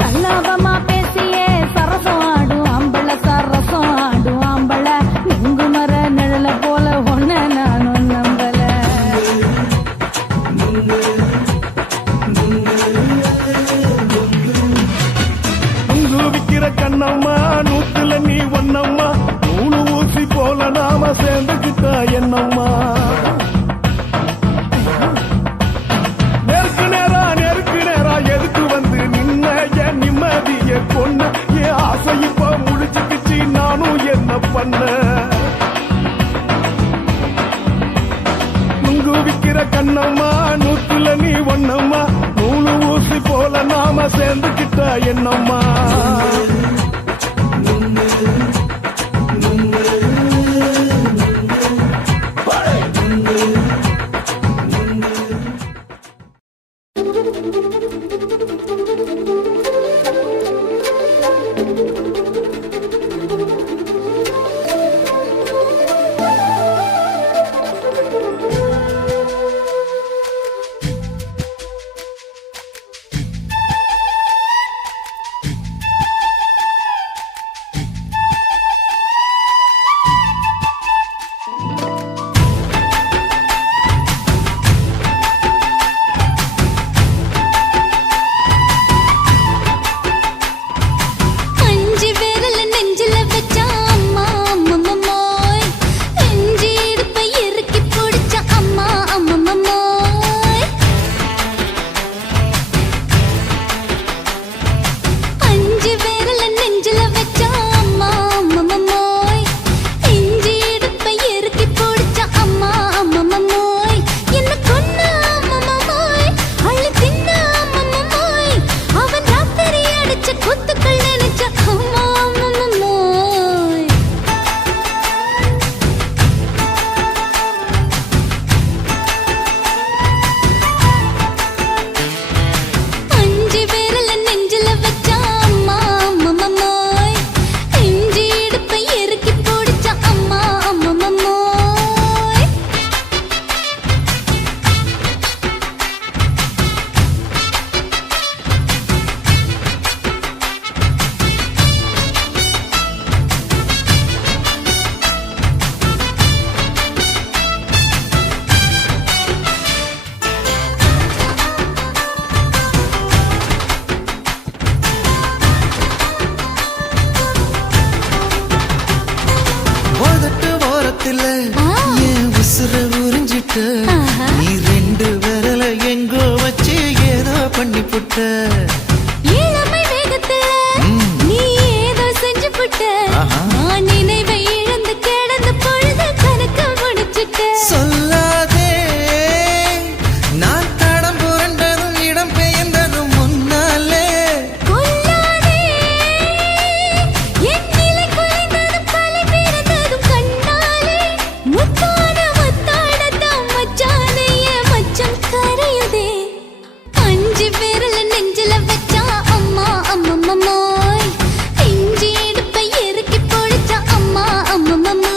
சல்லாபமா பேசியே சரசம் ஆடும் ஆம்பள சரசம் ஆடும் ஆம்பள நெங்கு மர நிழல போல ஒன்ன நானும் நம்பல நுங்கு விக்கிற கண்ணம்மா நூத்துல நீ ஒன்னம்மா நூலு ஊசி போல நாம சேர்ந்துகிட்டா என்னம்மா நெருக்கு நேரா எதுக்கு வந்து நின்ன என் நிம்மதிய கொன்ன என் ஆசை இப்ப முடிச்சுக்கிச்சு நானும் என்ன பண்ண நுங்கு விக்கிற கண்ணம்மா நூத்துல நீ ஒன்னம்மா நூலு ஊசி போல நாம சேர்ந்துகிட்டா என்னம்மா நீ ரெண்டு விரல எங்கோ வச்சு ஏதோ பண்ணி புட்ட இளமை வேகத்துல நீ ஏதோ செஞ்சு புட்ட நான் நினைவை இழந்து கிடந்த பொழுது கணக்கு முடிச்சுட்ட சொல்லாதே நான் தடம் புரண்டதும் இடம் பெயர்ந்ததும் முன்னாலே கொல்லாதே என் நிலை குலைந்ததும் கலை பிறந்ததும் கண்ணாலே முத்தான முத்தாடத்தான் மச்சானைய மச்சம் கரையுதே அஞ்சு விரல நெஞ்சில வச்சா அம்மா அம்மம்மம்மோய் இஞ்சி இடுப்பை இறுக்கி பொழிச்சா அம்மா அம்மம்மம்மோய்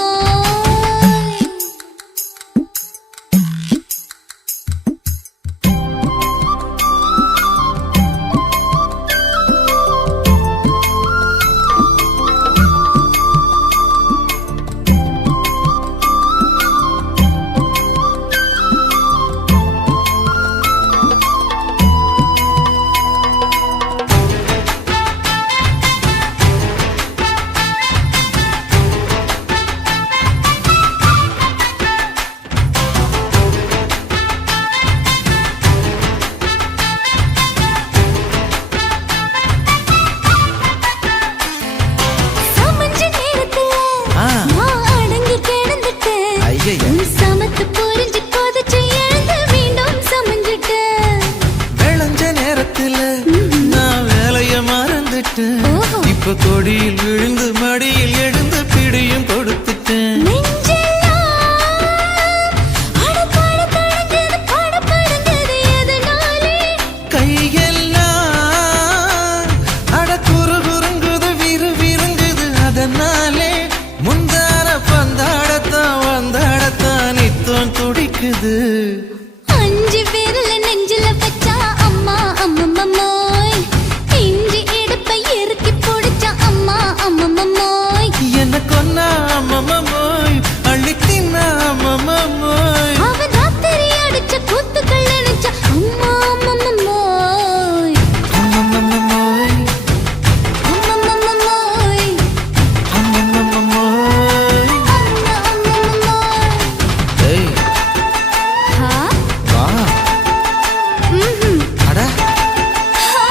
சமஞ்ச நேரத்துல நான் அடங்கி கிடந்துட்டேன் ஐயைய. நீ சமத்து புரிஞ்சு கொதிச்சு எழுந்து மீண்டும் சமஞ்சிட்டேன் விளைஞ்ச நேரத்துல நான் வேலைய மறந்துட்டேன் ஓஹோ. இப்ப கொடியில் விழுந்து மடியில் எழுந்து பிடியும் கொடுத்துட்டேன் நெஞ்செல்லாம் அடப்பாட தடங்குது படபடங்குது எதனாலே கையெல்லாம் அட குறுகுறுங்குது விறுவிறுங்குது அதனாலே முந்தான பந்தாடத்தான் வந்தாடத்தான் நித்தம் துடிக்குது அஞ்சு விரல நெஞ்சில வச்சா அம்மா அம்மம்மம்மோய் இஞ்சி இடுப்பை இறுக்கி பிடிச்சா அம்மா அம்மம்மம்மோய் என்ன கொன்னா அம்மம்மோய் அள்ளி தின்னா அம்மம்மோய் அவன் ராத்திரி அடிச்ச கூத்துக்கள் நினைச்சா அம்மா அம்மம்மம்மோய் அம்மம்மோய் அம்மம்மம்மோய் அம்மம்மோய் அம்மா அம்மம்மம்மோய் ஏய் ஹா வா ம்ஹும் அட ஹா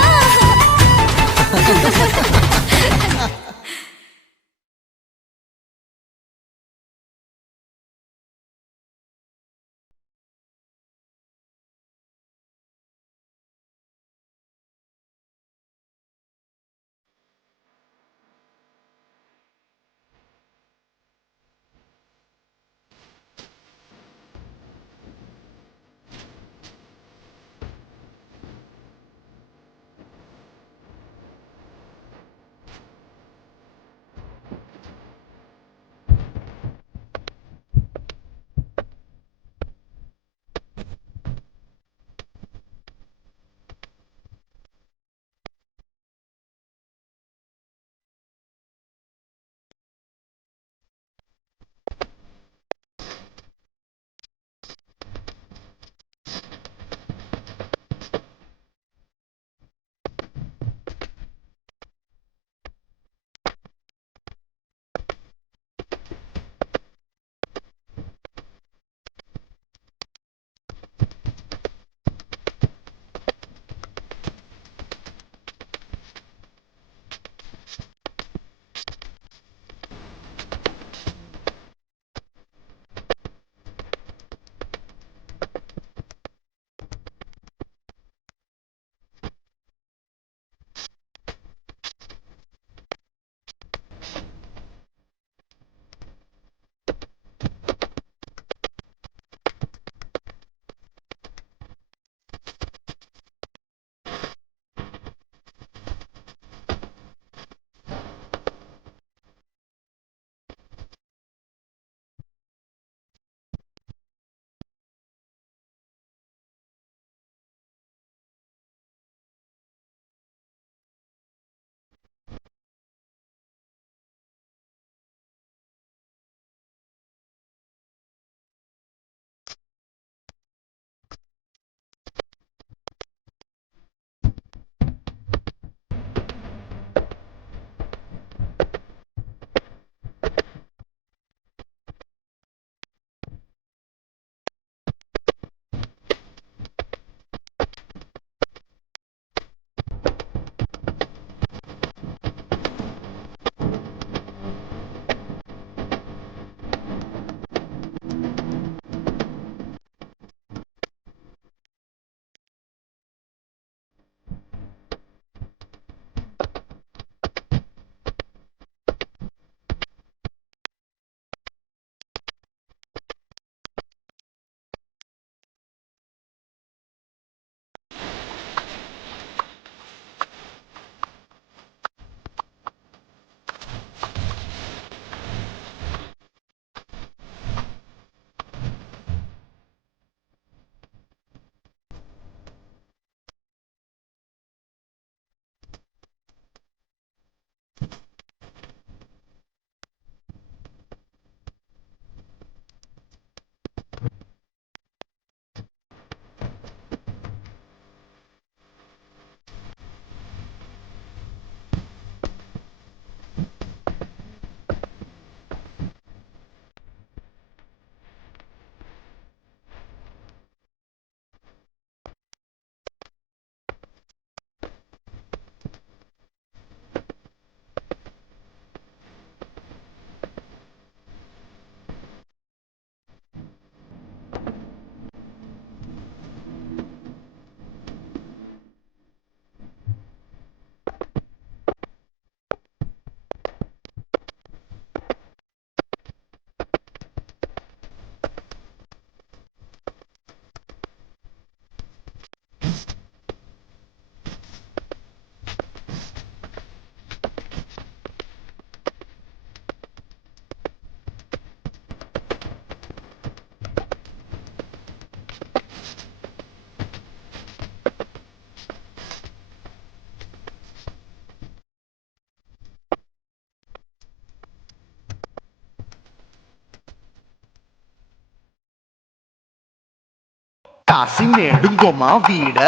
కాశీమేడుంగోమా వీడ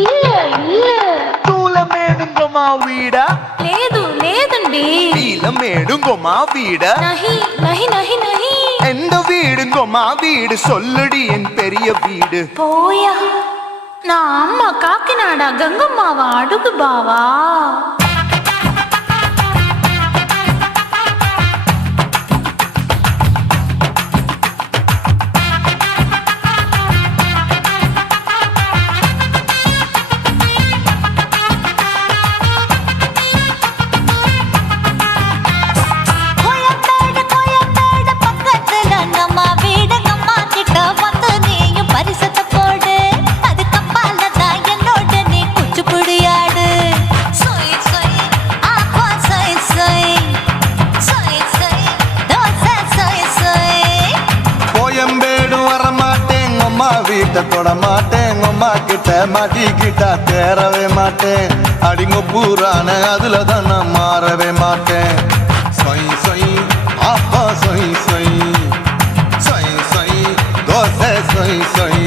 இல்ல இல்ல తూలమేడుంగోమా వీడ లేదు లేదండి నీలమేడుంగోమా వీడ நஹி நஹி நஹி நஹி எந்த வீடுங்கோமா வீடு சொல்லுடி என் பெரிய வீடு போயா நான் அம்மா காக்கிநாடா கங்கம்மாவா அடுகு பாவா வீட்டை தொட மாட்டேன் அம்மா கிட்ட மாட்டிக்கிட்டா தேரவே மாட்டேன் அடிங்க பூரான அதுல தான் நான் மாறவே மாட்டேன் சொய் சொய் அப்பா சொய் சொய் சொய் சொய் தோசை சொய் சொய்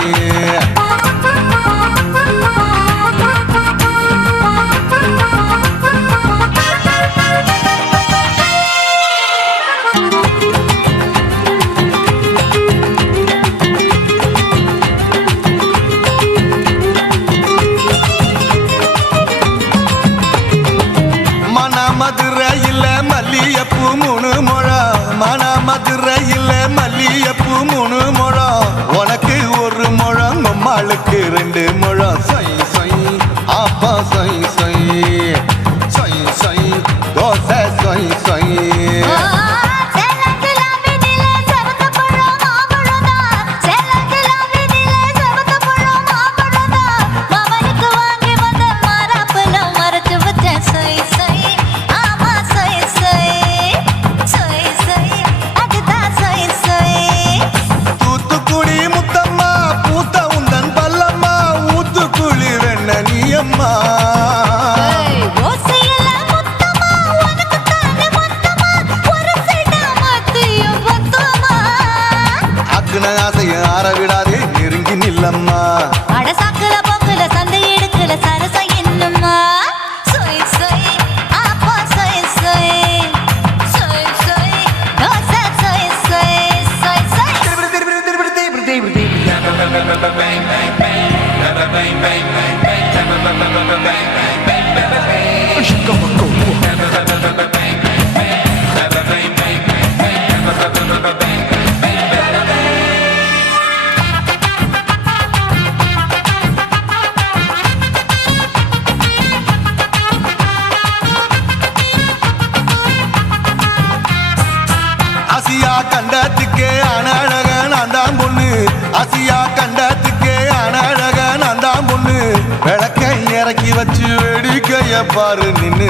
மதுரையில் மல்லியப்பூ 3 முழம் மதுரையில் மல்லியப்பூ 3 முழம் உனக்கு 1 முழம் அம்மாளுக்கு 2 முழம் சொய் சொய் அப்பா சொய் சொய் சொய் சொய் தோசை சொய் சொய் ஆற விடாதே நெருங்கி நில்லம்மா அடசாக்குல போக்குல சந்தை எடுக்கல சரச என்னம்மா சொய் சொய் அப்பா சொய் சொய் சொய் சொய் தோசை சொய் சொய் சொய் சொய் ஆசியா கண்டத்துக்கே அனழக நான் தான் பொண்ணு ஆசியா கண்டத்துக்கே அனழக நான் தான் பொண்ணு விளக்கை இறக்கி வச்சு வேடிக்கைய பாரு நின்னு